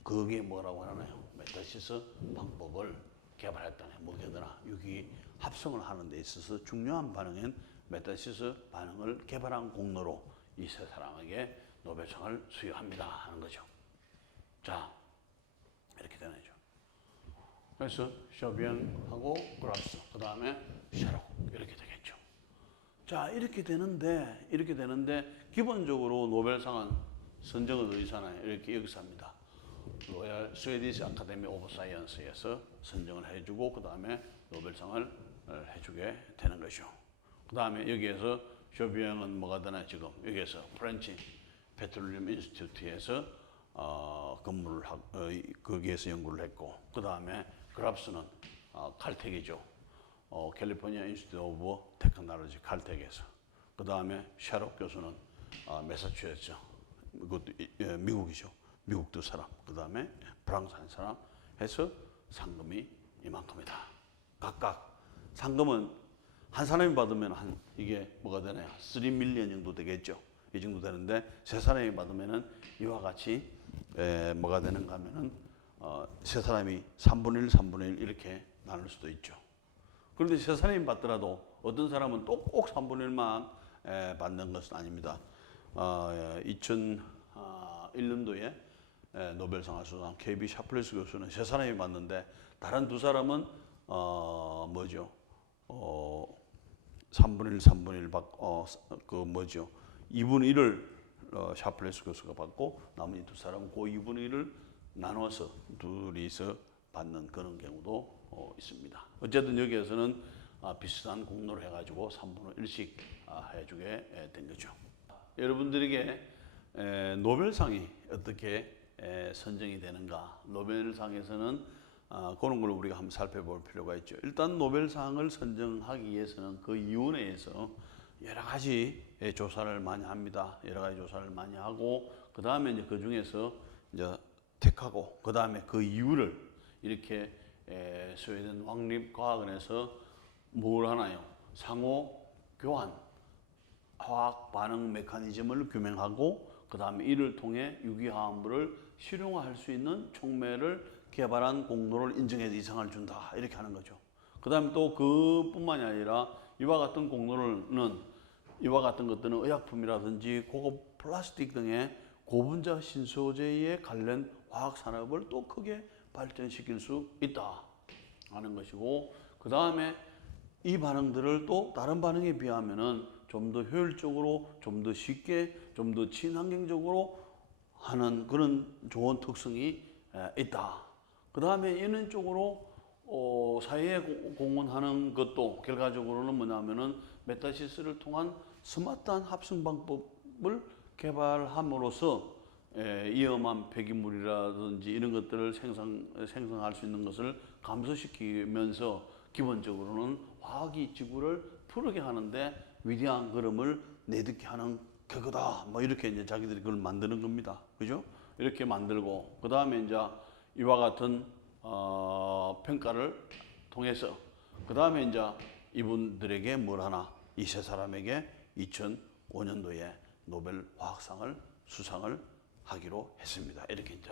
그게 뭐라고 하나요? 메타시스 방법을 개발했다네. 뭐게 되나? 유기 합성을 하는 데 있어서 중요한 반응인 메타시스 반응을 개발한 공로로 이 세 사람에게 노벨상을 수여합니다 하는 거죠. 자, 이렇게 되네죠. 그래서 셔비언하고 그랍스, 그 다음에 샤록 이렇게 되겠죠. 자, 이렇게 되는데 기본적으로 노벨상은 선정은 어디서 하나요? 이렇게 여기서 합니다. 로얄 스웨디시 아카데미 오브 사이언스에서 선정을 해주고 그 다음에 노벨상을 해주게 되는 거죠. 그 다음에 여기에서 쇼비앙은 뭐가 되나 지금 여기에서 프렌치 페트롤리움 인스티튜트에서 근무를 거기에서 연구를 했고 그 다음에 그랍스는 칼텍이죠. 캘리포니아 인스티튜트 오브 테크놀로지 칼텍에서 그 다음에 샤록 교수는 매사추세츠 이것도 미국이죠. 미국 두 사람, 그 다음에 프랑스 한 사람 해서 상금이 이만큼이다. 각각 상금은 한 사람이 받으면 이게 뭐가 되나요? 3밀리언 정도 되겠죠. 이 정도 되는데 세 사람이 받으면은 이와 같이 뭐가 되는가 하면은 세 사람이 3분의 1, 3분의 1 이렇게 나눌 수도 있죠. 그런데 세 사람이 받더라도 어떤 사람은 또 꼭 3분의 1만 받는 것은 아닙니다. 2001년도에 노벨상을 수상 KB 샤플레스 교수는 세 사람이 받는데 다른 두 사람은 뭐죠? 3분의 1, 3분의 1 받고 그 뭐죠? 2분의 1을 샤플레스 교수가 받고 나머지 두 사람은 그 2분의 1을 나눠서 둘이서 받는 그런 경우도 있습니다. 어쨌든 여기에서는 비슷한 공로를 해가지고 3분의 1씩 해주게 된 거죠. 여러분들에게 노벨상이 어떻게 선정이 되는가? 노벨상에서는 그런 걸 우리가 한번 살펴볼 필요가 있죠. 일단 노벨상을 선정하기 위해서는 그 위원회에서 여러 가지 조사를 많이 합니다. 여러 가지 조사를 많이 하고 그 다음에 이제 그 중에서 이제 택하고 그 다음에 그 이유를 이렇게 스웨덴 왕립과학원에서 뭘 하나요? 상호 교환, 화학 반응 메커니즘을 규명하고 그 다음에 이를 통해 유기화합물을 실용화할 수 있는 촉매를 개발한 공로를 인정해서 이 상을 준다 이렇게 하는 거죠. 그 다음에 또 그뿐만이 아니라 이와 같은 공로는 이와 같은 것들은 의약품이라든지 고급 플라스틱 등의 고분자 신소재에 관련 화학 산업을 또 크게 발전시킬 수 있다 하는 것이고 그 다음에 이 반응들을 또 다른 반응에 비하면은 좀 더 효율적으로, 좀 더 쉽게, 좀 더 친환경적으로 하는 그런 좋은 특성이 있다. 그 다음에 이런 쪽으로 사회에 공헌하는 것도 결과적으로는 뭐냐면은 메타시스를 통한 스마트한 합성 방법을 개발함으로써 위험한 폐기물이라든지 이런 것들을 생성할 수 있는 것을 감소시키면서 기본적으로는 화학이 지구를 푸르게 하는데 위대한 걸음을 내딛게 하는 그거다. 뭐 이렇게 이제 자기들이 그걸 만드는 겁니다. 그죠? 이렇게 만들고 그 다음에 이제 이와 같은 평가를 통해서 그 다음에 이제 이분들에게 뭘 하나 이 세 사람에게 2005년도에 노벨 화학상을 수상을 하기로 했습니다. 이렇게 이제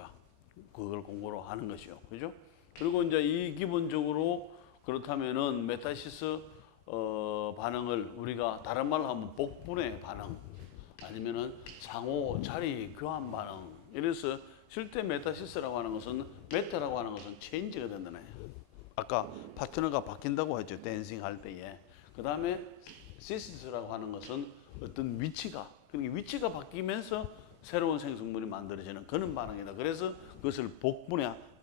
그걸 공고로 하는 것이요. 그죠? 그리고 이제 이 기본적으로 그렇다면은 메타시스 반응을 우리가 다른 말로 하면 복분의 반응 아니면은 상호 자리 교환 반응 이래서 실제 메타시스라고 하는 것은 메타라고 하는 것은 체인지가 된다네. 아까 파트너가 바뀐다고 했죠. 댄싱 할 때에. 그 다음에 시스라고 하는 것은 어떤 위치가 그러니까 위치가 바뀌면서 새로운 생성물이 만들어지는 그런 반응이다. 그래서 그것을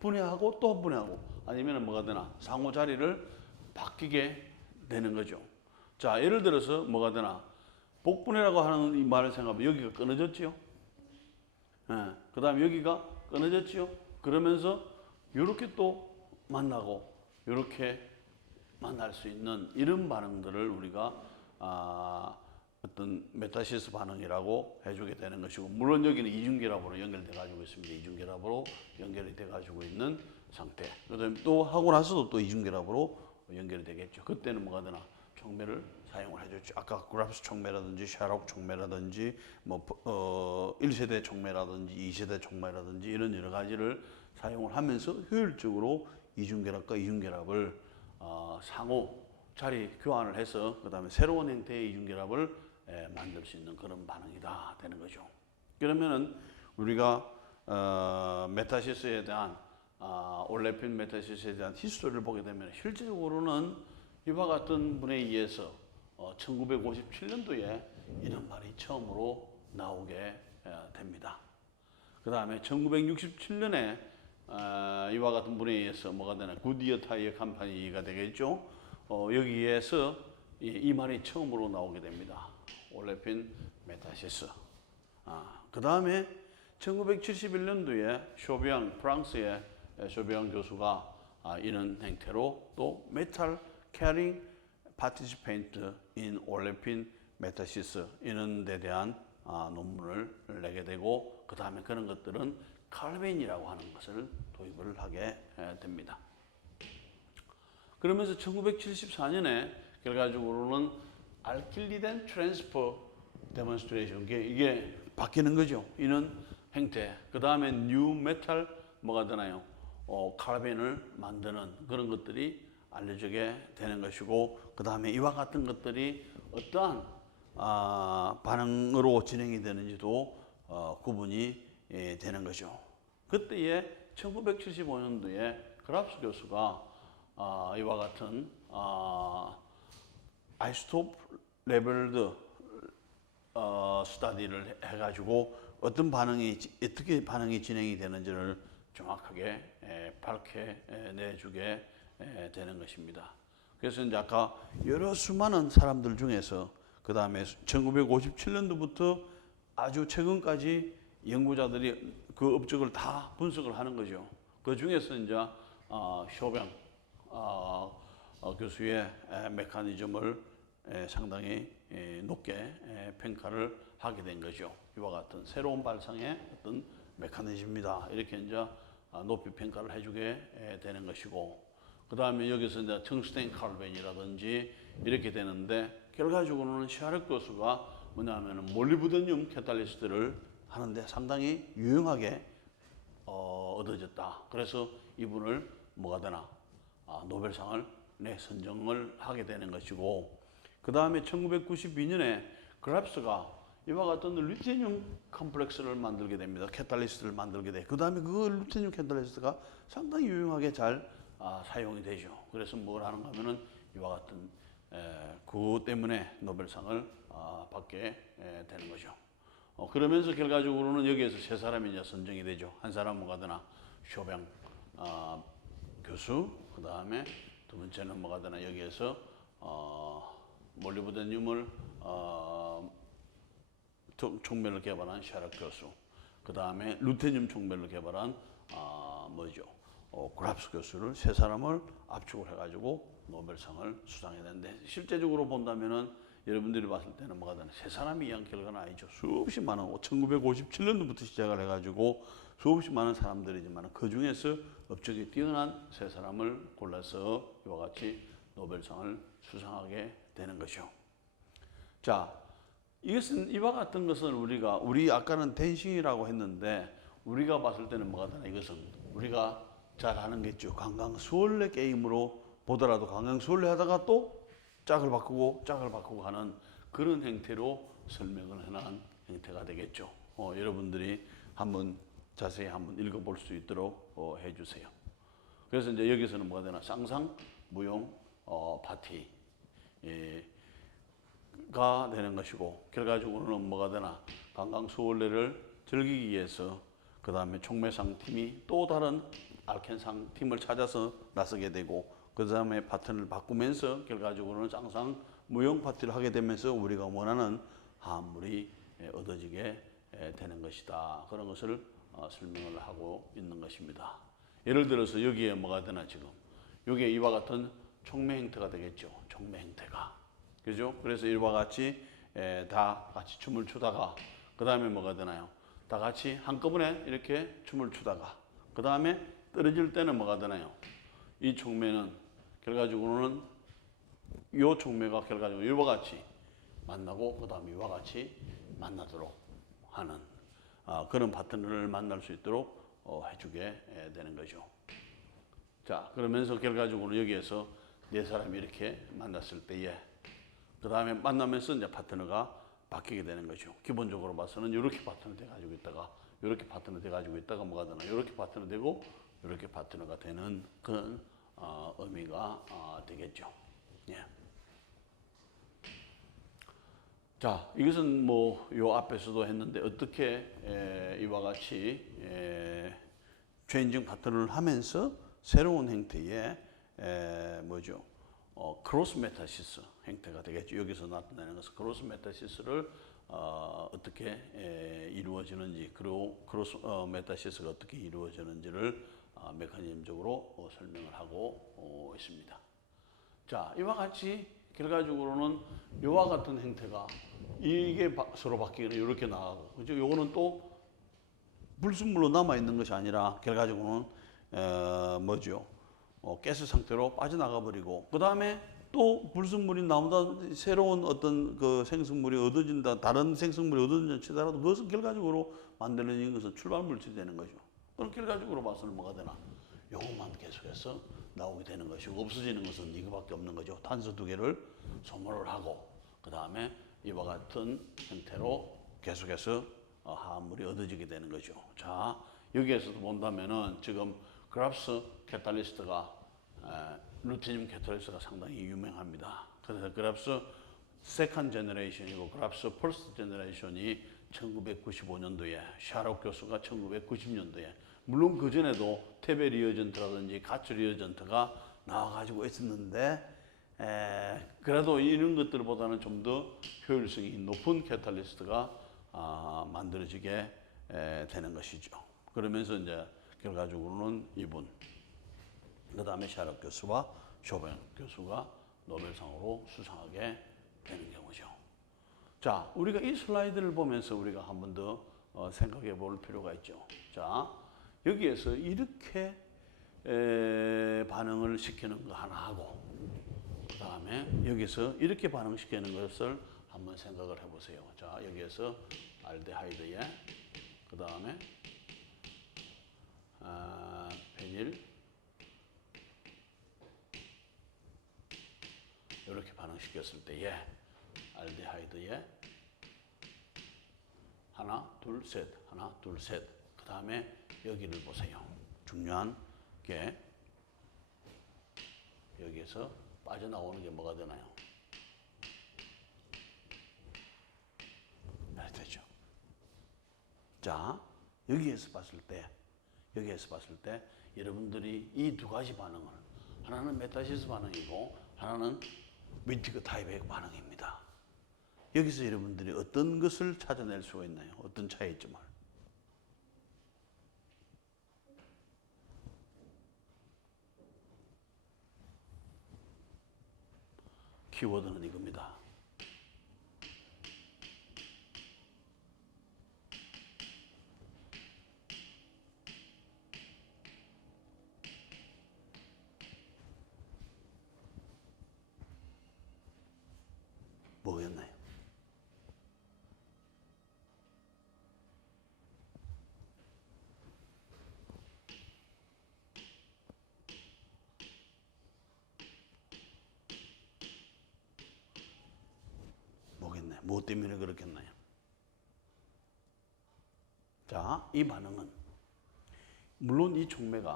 분해하고 또 분해하고 아니면 뭐가 되나 상호 자리를 바뀌게 되는 거죠. 자, 예를 들어서 뭐가 되나 복분해라고 하는 이 말을 생각하면 여기가 끊어졌지요. 예, 그 다음에 여기가 끊어졌지요. 그러면서 이렇게 또 만나고 이렇게 만날 수 있는 이런 반응들을 우리가 어떤 메타시스 반응이라고 해주게 되는 것이고, 물론 여기는 이중결합으로 연결돼 가지고 있습니다. 이중결합으로 연결이 돼 가지고 있는 상태. 그다음에 또 하고 나서도 또 이중결합으로 연결이 되겠죠. 그때는 뭐가 되나 촉매를 사용을 해줬죠. 아까 그라프스 촉매라든지 샤록 촉매라든지 뭐 1세대 촉매라든지 2세대 촉매라든지 이런 여러 가지를 사용을 하면서 효율적으로 이중결합과 이중결합을 상호 자리 교환을 해서 그 다음에 새로운 형태의 이중결합을 만들 수 있는 그런 반응이다 되는 거죠. 그러면은 우리가 메타시스에 대한 올레핀 메타시스에 대한 히스토리를 보게 되면 실질적으로는 이와 같은 분에 의해서 1957년도에 이런 말이 처음으로 나오게 됩니다. 그 다음에 1967년에 이와 같은 분에 의해서 뭐가 되나 굿이어 타이어 컴퍼니가 되겠죠. 여기에서 이 말이 처음으로 나오게 됩니다. 올레핀 메타시스. 그 다음에 1971년도에 쇼비앙, 프랑스의 쇼비앙 교수가 이런 행태로 또 메탈 캐링 파티시페인트 인 올레핀 메타시스 이런 데 대한 논문을 내게 되고, 그 다음에 그런 것들은 칼벤이라고 하는 것을 도입을 하게 됩니다. 그러면서 1974년에 결과적으로는 알킬리덴 트랜스퍼 데몬스트레이션, 이게 바뀌는 거죠. 이런 행태. 그 다음에 뉴 메탈 뭐가 되나요? 카르벤을 만드는 그런 것들이 알려지게 되는 것이고, 그 다음에 이와 같은 것들이 어떠한 반응으로 진행이 되는지도 구분이 되는 거죠. 그때에 1975년도에 그랍스 교수가 이와 같은 아이소톱 레벨드 스타디를 해가지고 어떤 반응이 어떻게 반응이 진행이 되는지를 정확하게 밝혀내주게 되는 것입니다. 그래서 이제 아까 여러 수많은 사람들 중에서 그 다음에 1957년도부터 아주 최근까지 연구자들이 그 업적을 다 분석을 하는 거죠. 그 중에서 이제 쇼병 교수의 메커니즘을 상당히 높게 평가를 하게 된 거죠. 이와 같은 새로운 발상의 어떤 메커니즘이다. 이렇게 이제 높이 평가를 해주게 되는 것이고, 그 다음에 여기서 이제 텅스텐 칼벤이라든지 이렇게 되는데, 결과적으로는 샤르 교수가 뭐냐면은 몰리브데늄 캐탈리스트를 하는데 상당히 유용하게 얻어졌다. 그래서 이분을 뭐가 되나 노벨상을 선정을 하게 되는 것이고, 그 다음에 1992년에 그랍스가 이와 같은 루테늄 컴플렉스를 만들게 됩니다. 캐탈리스트를 만들게 돼. 그 다음에 그 루테늄 캐탈리스트가 상당히 유용하게 잘 사용이 되죠. 그래서 뭘 하는가 하면은 이와 같은 그 때문에 노벨상을 받게 되는 거죠. 그러면서 결과적으로는 여기에서 세 사람이 이제 선정이 되죠. 한 사람은 뭐가 되나 쇼병 교수, 그 다음에 두 번째는 뭐가 되나 여기에서 몰리브데늄을 촉매를 개발한 샤락 교수, 그 다음에 루테늄 촉매를 개발한 그랍스 교수를 세 사람을 압축을 해가지고 노벨상을 수상해야 되는데, 실제적으로 본다면은 여러분들이 봤을 때는 뭐가 되나 세 사람이 이한 결과는 아니죠. 수없이 많은 1957년도부터 시작을 해가지고 수없이 많은 사람들이지만 그 중에서 업적이 뛰어난 세 사람을 골라서 이와 같이 노벨상을 수상하게 되는 것이죠. 자, 이것은 이와 같은 것은 우리 아까는 댄싱이라고 했는데 우리가 봤을 때는 뭐가 되나 이것은 우리가 잘 아는 게 있죠. 강강수월래 게임으로 보더라도 강강수월래 하다가 또 짝을 바꾸고 하는 그런 형태로 설명을 해놓은 형태가 되겠죠. 여러분들이 자세히 한번 읽어볼 수 있도록 해주세요. 그래서 이제 여기서는 뭐가 되나 쌍상 무용 파티 가 되는 것이고, 결과적으로는 뭐가 되나 강강수월래를 즐기기 위해서 그 다음에 촉매상 팀이 또 다른 알켄상 팀을 찾아서 나서게 되고, 그 다음에 파트너를 바꾸면서 결과적으로는 쌍상 무용 파티를 하게 되면서 우리가 원하는 화합물이 얻어지게 되는 것이다. 그런 것을 설명을 하고 있는 것입니다. 예를 들어서 여기에 뭐가 되나 지금 여기에 이와 같은 촉매 행태가 되겠죠. 촉매 행태가. 그죠? 그래서 이와 같이 다 같이 춤을 추다가 그 다음에 뭐가 되나요? 다 같이 한꺼번에 이렇게 춤을 추다가 그 다음에 떨어질 때는 뭐가 되나요? 이 촉매는 결과적으로는 이 촉매가 결과적으로 이와 같이 만나고 그 다음에 이와 같이 만나도록 하는 그런 파트너를 만날 수 있도록 해주게 되는 거죠. 자, 그러면서 결과적으로 여기에서 네 사람이 이렇게 만났을 때에 그 다음에 만나면서 이제 파트너가 바뀌게 되는 거죠. 기본적으로 봐서는 이렇게 파트너 돼가지고 있다가 이렇게 파트너 돼가지고 있다가 뭐가 되나 이렇게 파트너 되고 이렇게 파트너가 되는 그런 의미가 되겠죠. 예. 자, 이것은 뭐 요 앞에서도 했는데 어떻게 이와 같이 죄인증 파트너를 하면서 새로운 행태의 뭐죠? 크로스 메타시스 행태가 되겠죠. 여기서 나타내는 것은 크로스 메타시스를 어떻게 이루어지는지 그리고 크로스 메타시스가 어떻게 이루어지는지를 메커니즘적으로 설명을 하고 있습니다. 자, 이와 같이 결과적으로는 이와 같은 행태가 이게 서로 바뀌거나 이렇게 나가고 그죠? 요거는 또 불순물로 남아 있는 것이 아니라 결과적으로는 뭐죠? 가스 상태로 빠져나가 버리고 그 다음에 또 불순물이 나오다 새로운 어떤 그 생성물이 얻어진다 다른 생성물이 얻어진다 치더라도 그것은 결과적으로 만들어진 것은 출발 물질이 되는 거죠. 그럼 결과적으로 봐서는 뭐가 되나? 요것만 계속해서 나오게 되는 것이고 없어지는 것은 이거밖에 없는 거죠. 탄소 두 개를 소모를 하고 그 다음에 이와 같은 형태로 계속해서 화합물이 얻어지게 되는 거죠. 자, 여기에서도 본다면은 지금 그랍스 캐탈리스트가 루티늄 캐탈리스트가 상당히 유명합니다. 그래서 그랍스 세컨 제너레이션이고 그랍스 퍼스트 제너레이션이 1995년도에 샤롯 교수가 1990년도에 물론 그 전에도 테베 리어전트라든지 가츠 리어전트가 나와가지고 있었는데 그래도 이런 것들보다는 좀 더 효율성이 높은 캐탈리스트가 만들어지게 되는 것이죠. 그러면서 이제 결과적으로는 이분 그 다음에 샤롯 교수와 쇼벤 교수가 노벨상으로 수상하게 되는 경우죠. 자, 우리가 이 슬라이드를 보면서 우리가 한 번 더 생각해 볼 필요가 있죠. 자, 여기에서 이렇게 반응을 시키는 거 하나 하고 그 다음에 여기서 이렇게 반응시키는 것을 한번 생각을 해보세요. 자, 여기에서 알데하이드에 그 다음에 페닐 이렇게 반응시켰을 때에 알데하이드에 하나 둘 셋 하나 둘 셋 그 다음에 여기를 보세요. 중요한 게 여기에서 빠져나오는 게 뭐가 되나요? 이렇게 되죠. 자, 여기에서 봤을 때 여러분들이 이 두 가지 반응을 하나는 메타시스 반응이고 하나는 윈티그 타입의 반응입니다. 여기서 여러분들이 어떤 것을 찾아낼 수가 있나요? 어떤 차이점을? 키워드는 이겁니다. 뭐였나요? 뭐겠나요? 뭐 때문에 그렇겠나요? 자, 이 반응은 물론 이 촉매가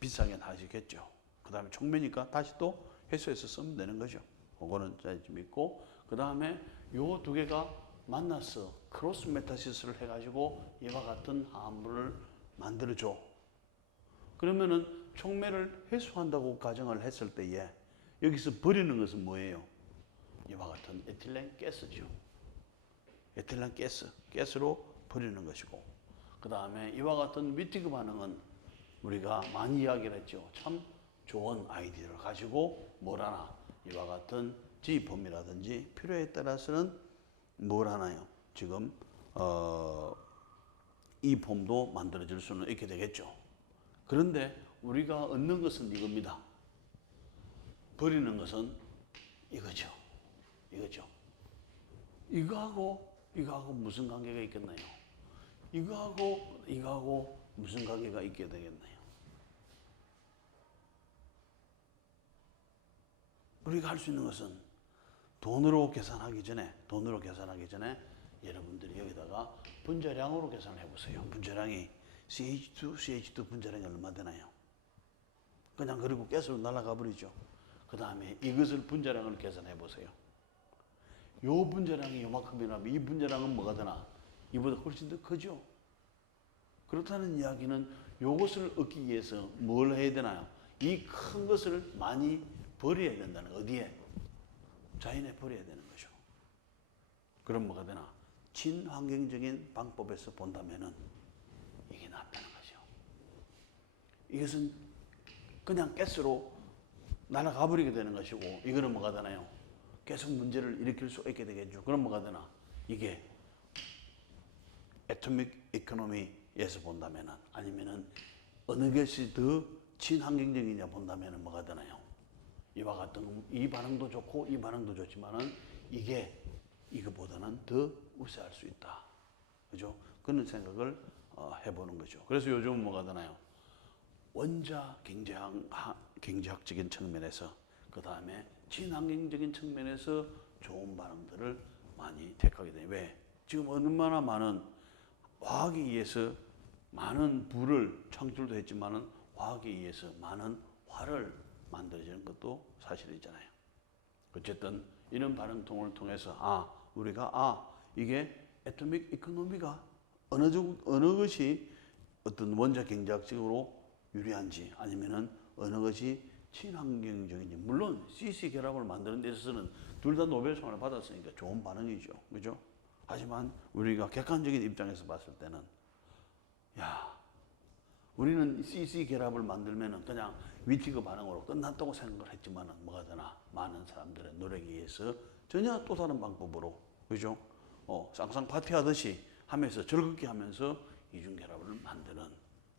비싸게 나아지겠죠. 그 다음에 촉매니까 다시 또 회수해서 쓰면 되는 거죠. 그거는 좀 있고 그 다음에 요 두 개가 만나서 크로스 메타시스를 해가지고 이와 같은 화합물을 만들어줘. 그러면은 촉매를 회수한다고 가정을 했을 때에 여기서 버리는 것은 뭐예요? 이와 같은 에틸렌 가스죠. 에틸렌 가스로 버리는 것이고, 그 다음에 이와 같은 위티그 반응은 우리가 많이 이야기를 했죠. 참 좋은 아이디어를 가지고 뭘 하나, 이와 같은 G폼이라든지 필요에 따라서는 뭘 하나요? 지금 이 폼도 만들어질 수는 있게 되겠죠. 그런데 우리가 얻는 것은 이겁니다. 버리는 것은 이거죠. 이거하고 무슨 관계가 있겠나요? 이거하고 무슨 관계가 있게 되겠나요? 우리가 할 수 있는 것은 돈으로 계산하기 전에 여러분들이 여기다가 분자량으로 계산을 해보세요. 분자량이 CH2 분자량이 얼마 되나요? 그냥 그리고 가스로 날아가 버리죠. 그 다음에 이것을 분자량을 계산해 보세요. 요 분자량이 요만큼이라면 이 분자량은 뭐가 되나? 이보다 훨씬 더 크죠. 그렇다는 이야기는 요것을 얻기 위해서 뭘 해야 되나요? 이 큰 것을 많이 버려야 된다는, 어디에? 자연에 버려야 되는 거죠. 그럼 뭐가 되나? 친환경적인 방법에서 본다면은 이게 낫다는 거죠. 이것은 그냥 가스로 날아가 버리게 되는 것이고, 이거는 뭐가 되나요? 계속 문제를 일으킬 수 있게 되겠죠. 그럼 뭐가 되나? 이게 애토믹 이코노미에서 본다면은, 아니면은 어느 것이 더 친환경적이냐 본다면은 뭐가 되나요? 이와 같은 이 반응도 좋고 이 반응도 좋지만은 이게 이거보다는 더 우세할 수 있다. 그죠? 그런 생각을 해보는 거죠. 그래서 요즘은 뭐가 되나요? 원자 경제학적인 측면에서, 그 다음에 친환경적인 측면에서 좋은 반응들을 많이 택하게 돼요. 왜? 지금 얼마나 많은 화학에 의해서 많은 불을 창출도 했지만은 화학에 의해서 많은 화를 만들어지는 것도 사실이잖아요. 어쨌든 이런 반응통을 통해서 우리가 이게 애토믹 이코노미가 어느 것이 어떤 원자 경제학적으로 유리한지, 아니면은 어느 것이 친환경적인지. 물론 CC 결합을 만드는 데 있어서는 둘 다 노벨상을 받았으니까 좋은 반응이죠. 그죠? 하지만 우리가 객관적인 입장에서 봤을 때는 우리는 CC 결합을 만들면은 그냥 위티그 반응으로 끝났다고 생각을 했지만은 뭐가 되나? 많은 사람들의 노력에 의해서 전혀 또 다른 방법으로, 그죠? 쌍쌍 파티 하듯이 하면서 즐겁게 하면서 이중 결합을 만드는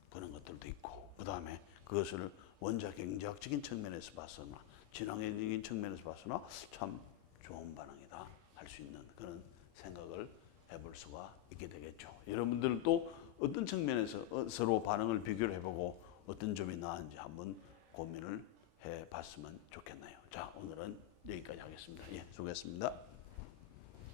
그런 것들도 있고, 그 다음에 그것을 원자 경제학적인 측면에서 봤으나 친환경적인 측면에서 봤으나 참 좋은 반응이다 할 수 있는 그런 생각을 해볼 수가 있게 되겠죠. 여러분들은 또 어떤 측면에서 서로 반응을 비교를 해보고 어떤 점이 나은지 한번 고민을 해봤으면 좋겠네요. 자, 오늘은 여기까지 하겠습니다. 예, 수고했습니다.